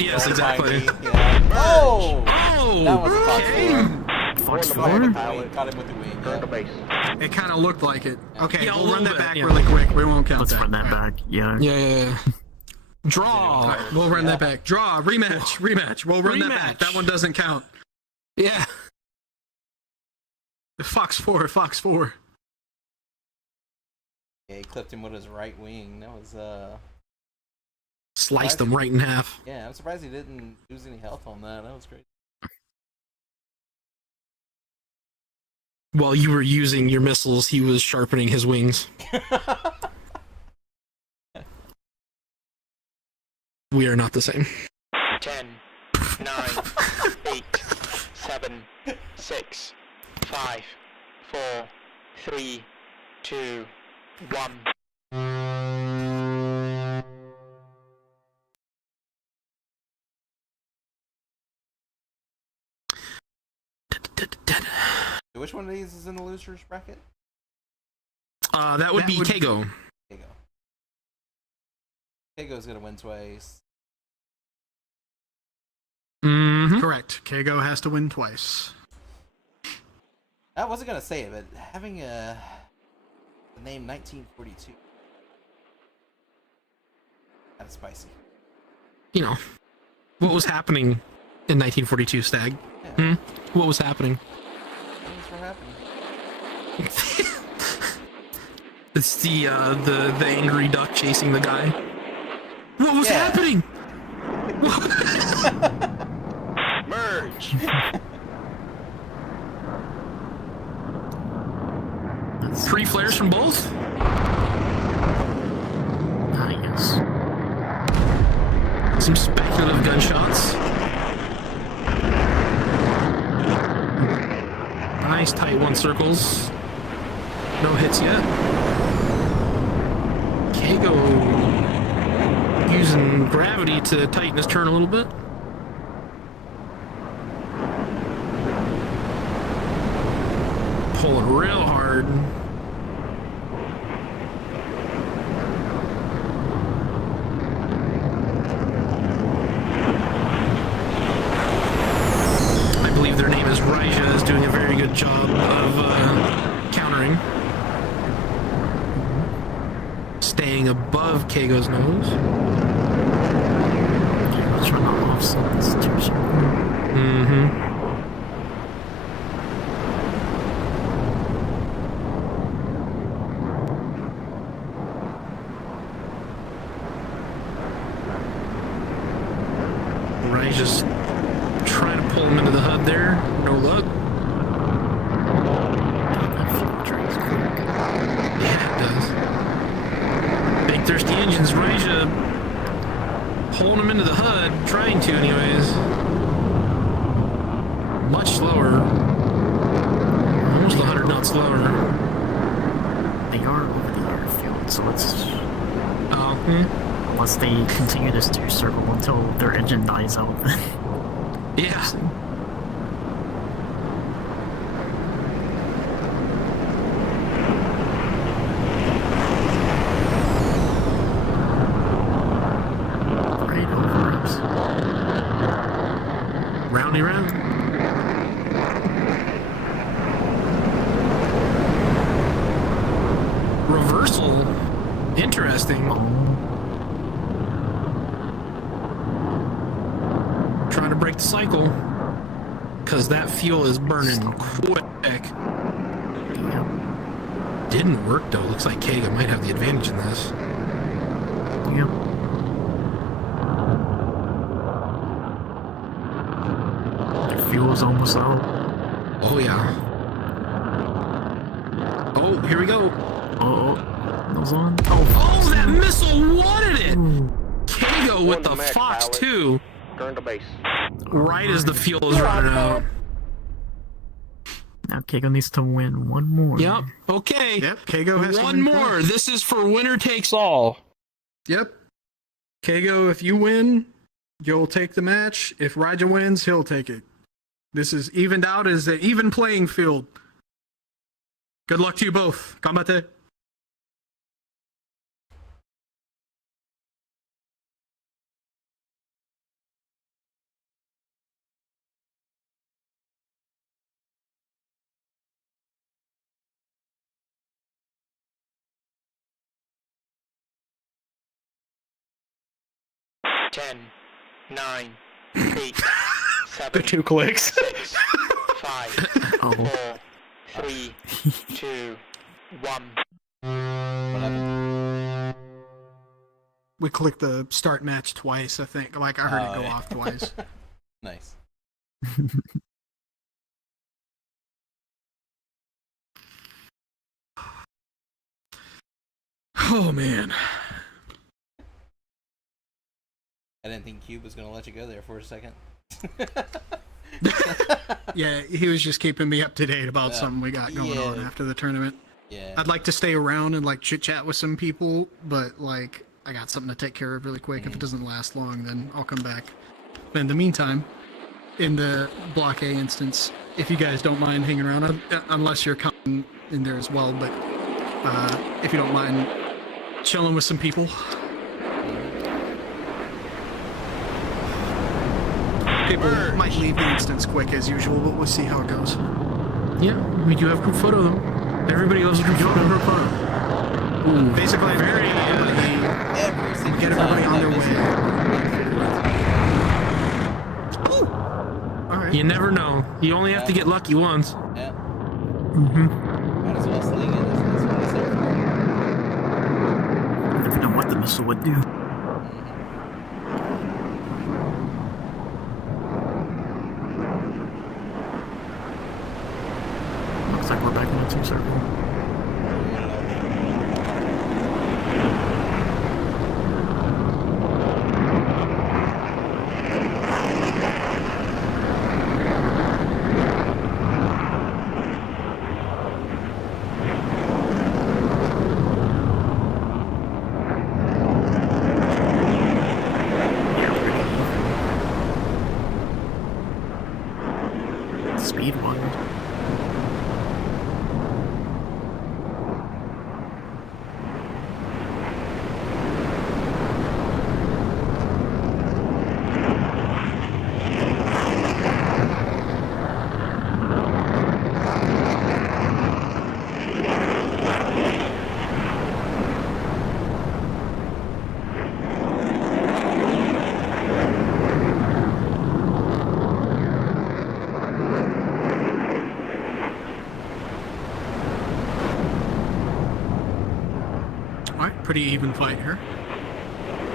Yes, exactly. Yeah. Oh! Oh, That was a Fox okay. Four. Fox Four in the 4? pilot. Got him with the wing. Return to base. It kind of looked like it. Okay, Yeah, a we'll run little that bit, back yeah. really quick. We won't count Let's that. run that All right. back. Yeah. Yeah. All Draw. right, we'll run that back. Draw, rematch. We'll run that back. Rematch. That one doesn't count. Yeah. Fox 4. Yeah, he clipped him with his right wing. That was Sliced them right in half. yeah, I'm surprised he didn't lose any health on that. That was great. While you were using your missiles, he was sharpening his wings. We are not the same. 10, 9, 8, 7, 6, 5, 4, 3, 2, 1. Which one of these is in the losers bracket? That would be Kago. Kago. Kago's gonna win twice. Mm-hmm. Correct. Kago has to win twice. I wasn't gonna say it, but having the name 1942 kind of spicy. You know, what was happening in 1942, Stag? Yeah. What was happening? Things were happening. It's the angry duck chasing the guy. What was happening? Merge. Three flares from both? Yes. Some speculative gunshots. Nice tight one circles. No hits yet. Kago using gravity to tighten his turn a little bit. Pulling real hard. I believe their name is Raija, is doing a very good job of countering. Staying above Kago's nose. Yeah, trying to offset the situation. Mm-hmm. Rai's just trying to pull him into the HUD there. No luck. That fuel drains quick. Yeah, it does. Big thirsty engines. Raija pulling him into the HUD, trying to anyways. Much slower. Almost 100 knots slower. They are over the airfield, so let's... Oh, Unless they continue this 2-circle until their engine dies out. yeah. Right over us. Roundy round. Reversal. Interesting. Trying to break the cycle. Because that fuel is burning quick. Yep. Didn't work though. Looks like Kaga might have the advantage in this. Yep. Their fuel's almost out. Oh yeah. Oh, here we go. Oh, those on. Oh, that missile wanted it! Ooh. Kago with the match, Fox pilot. 2. Turn to base. Right as the fuel is running out. Now Keiko needs to win one more. Yep. Okay. Yep. Kago has to One win more. twice. This is for winner takes all. Yep. Kago, if you win, you'll take the match. If Raja wins, he'll take it. This is evened out as an even playing field. Good luck to you both. Combate. Ten, 9, 8, 7, Two clicks. 6, 5, Oh. 4, 3, 2, 1. What happened? We clicked the start match twice, I think. Like, I heard it Oh, go yeah. off twice. Nice. Oh man. I didn't think Cube was gonna let you go there for a second. Yeah, he was just keeping me up to date about something we got going on yeah. after the tournament. Yeah. I'd like to stay around and like chit chat with some people, but like I got something to take care of really quick. If it doesn't last long, then I'll come back. But in the meantime, in the Block A instance, if you guys don't mind hanging around, unless you're coming in there as well, but if you don't mind chilling with some people. People might leave the instance quick as usual, but we'll see how it goes. Yeah, we do have group photo of them. Everybody loves a group photo. Basically, Very, get everybody on their way. All right. You never know. You only have to get lucky once. Yeah. Mm-hmm. Might as well sling it. That's what it's there for. Never know what the missile would do. Looks like we're back in the 2 circle. Speed one. Alright, pretty even fight here.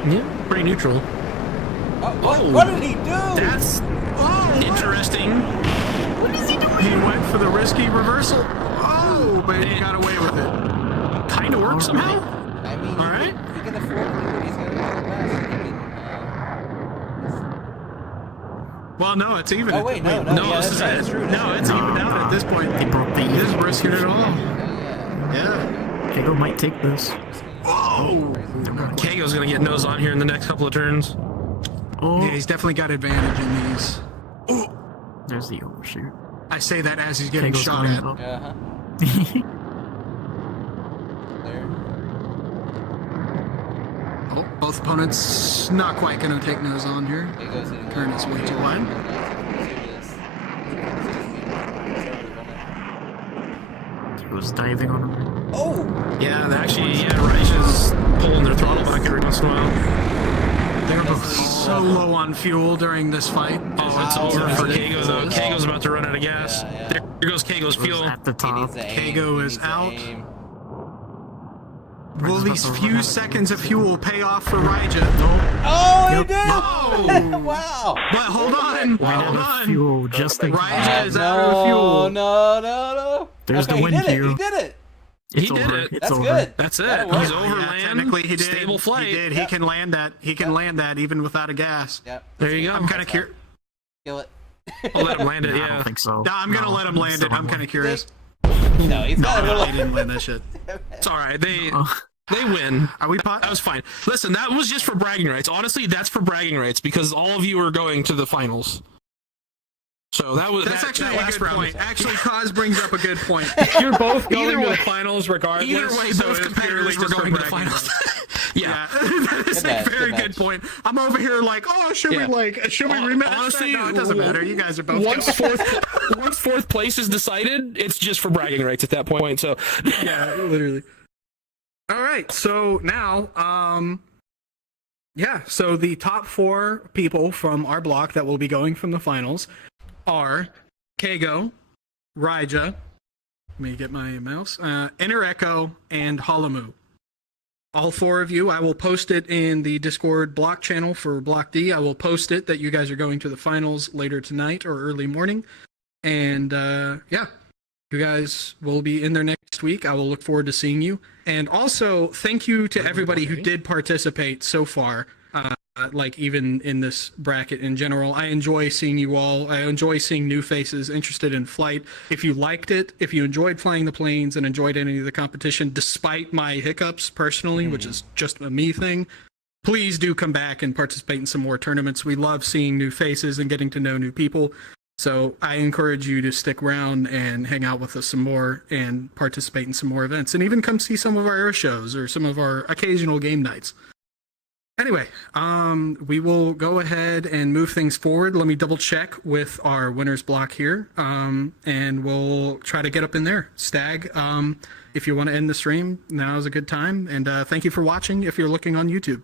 Yeah, pretty neutral. What did he do? That's interesting. What is he doing? He went for the risky reversal. Oh, but he got away with it. Kind of worked somehow. I mean, All right. He can afford to do what he's gonna do best. Well, no, it's even. Oh wait, no, this is that's true. No, it's evened out at this point. They broke the He isn't risking it at all. Yeah. Kago might take this. Whoa! Kago's gonna get nose on here in the next couple of turns. Oh, Yeah, he's definitely got advantage in these. there's the overshoot. I say that as he's getting Kago's shot going at. up. Uh-huh. There. Oh, both opponents not quite going to take nose on here. He goes in. Turn is way too wide. He was diving on him. Oh! Yeah, Raija's pulling their throttle back every once in a while. They're both so low on fuel during this fight. Oh, it's over for Kago though. Oh. Kago's about to run out of gas. Yeah. There goes Kago's It was fuel. at the He top. needs to aim. Kago He is needs to out. aim. Will these few seconds of fuel pay off for Raija? Oh, he Yep. did! No! Wow! But hold on, Ran out hold of on. fuel just in Raija case. is out of fuel. No. There's Okay, the wind he did cue. it. He did it. It's He did over. it. It's That's over. good. That's it. That'll work. He's over Yeah, land. technically he did. Stable flight. He did. Yep. He can land that. He can land that even without a gas. Yep. There you go. I'm kind of curious. Kill it. I'll let him land it. I Yeah. don't think so. Nah, I'm gonna let him land it. I'm kind of curious. No, he's got a No, little. he didn't land that shit. It's all right. They Oh. win. Are we That was fine. Listen, that was just for bragging rights. Honestly, that's for bragging rights because all of you are going to the finals. So that was That's that, actually that a last good round. point. Actually, Kaz brings up a good point. You're both going Either to way- the finals regardless. Either way, so both it's competitors purely were just for going to the bragging finals. rights. Yeah. That is Good a match, very good good match. point. I'm over here like, oh, should we Yeah. rematch? Honestly, that? No, it doesn't matter. You guys are both Once going. fourth place is decided, it's just for bragging rights at that point. So Yeah, literally. All right, so now, so the top 4 people from our block that will be going from the finals are Kago, Raija, let me get my mouse, Inner Echo, and Holomu. All 4 of you, I will post it in the Discord block channel for Block D. I will post it that you guys are going to the finals later tonight or early morning. And, You guys will be in there next week. I will look forward to seeing you. And also, thank you to everybody who did participate so far. Like even in this bracket in general, I enjoy seeing you all. I enjoy seeing new faces interested in flight. If you liked it, if you enjoyed flying the planes and enjoyed any of the competition, despite my hiccups personally, which is just a me thing, please do come back and participate in some more tournaments. We love seeing new faces and getting to know new people. So I encourage you to stick around and hang out with us some more and participate in some more events and even come see some of our air shows or some of our occasional game nights. Anyway, we will go ahead and move things forward. Let me double check with our winners block here, and we'll try to get up in there. Stag, if you want to end the stream, now is a good time. And thank you for watching if you're looking on YouTube.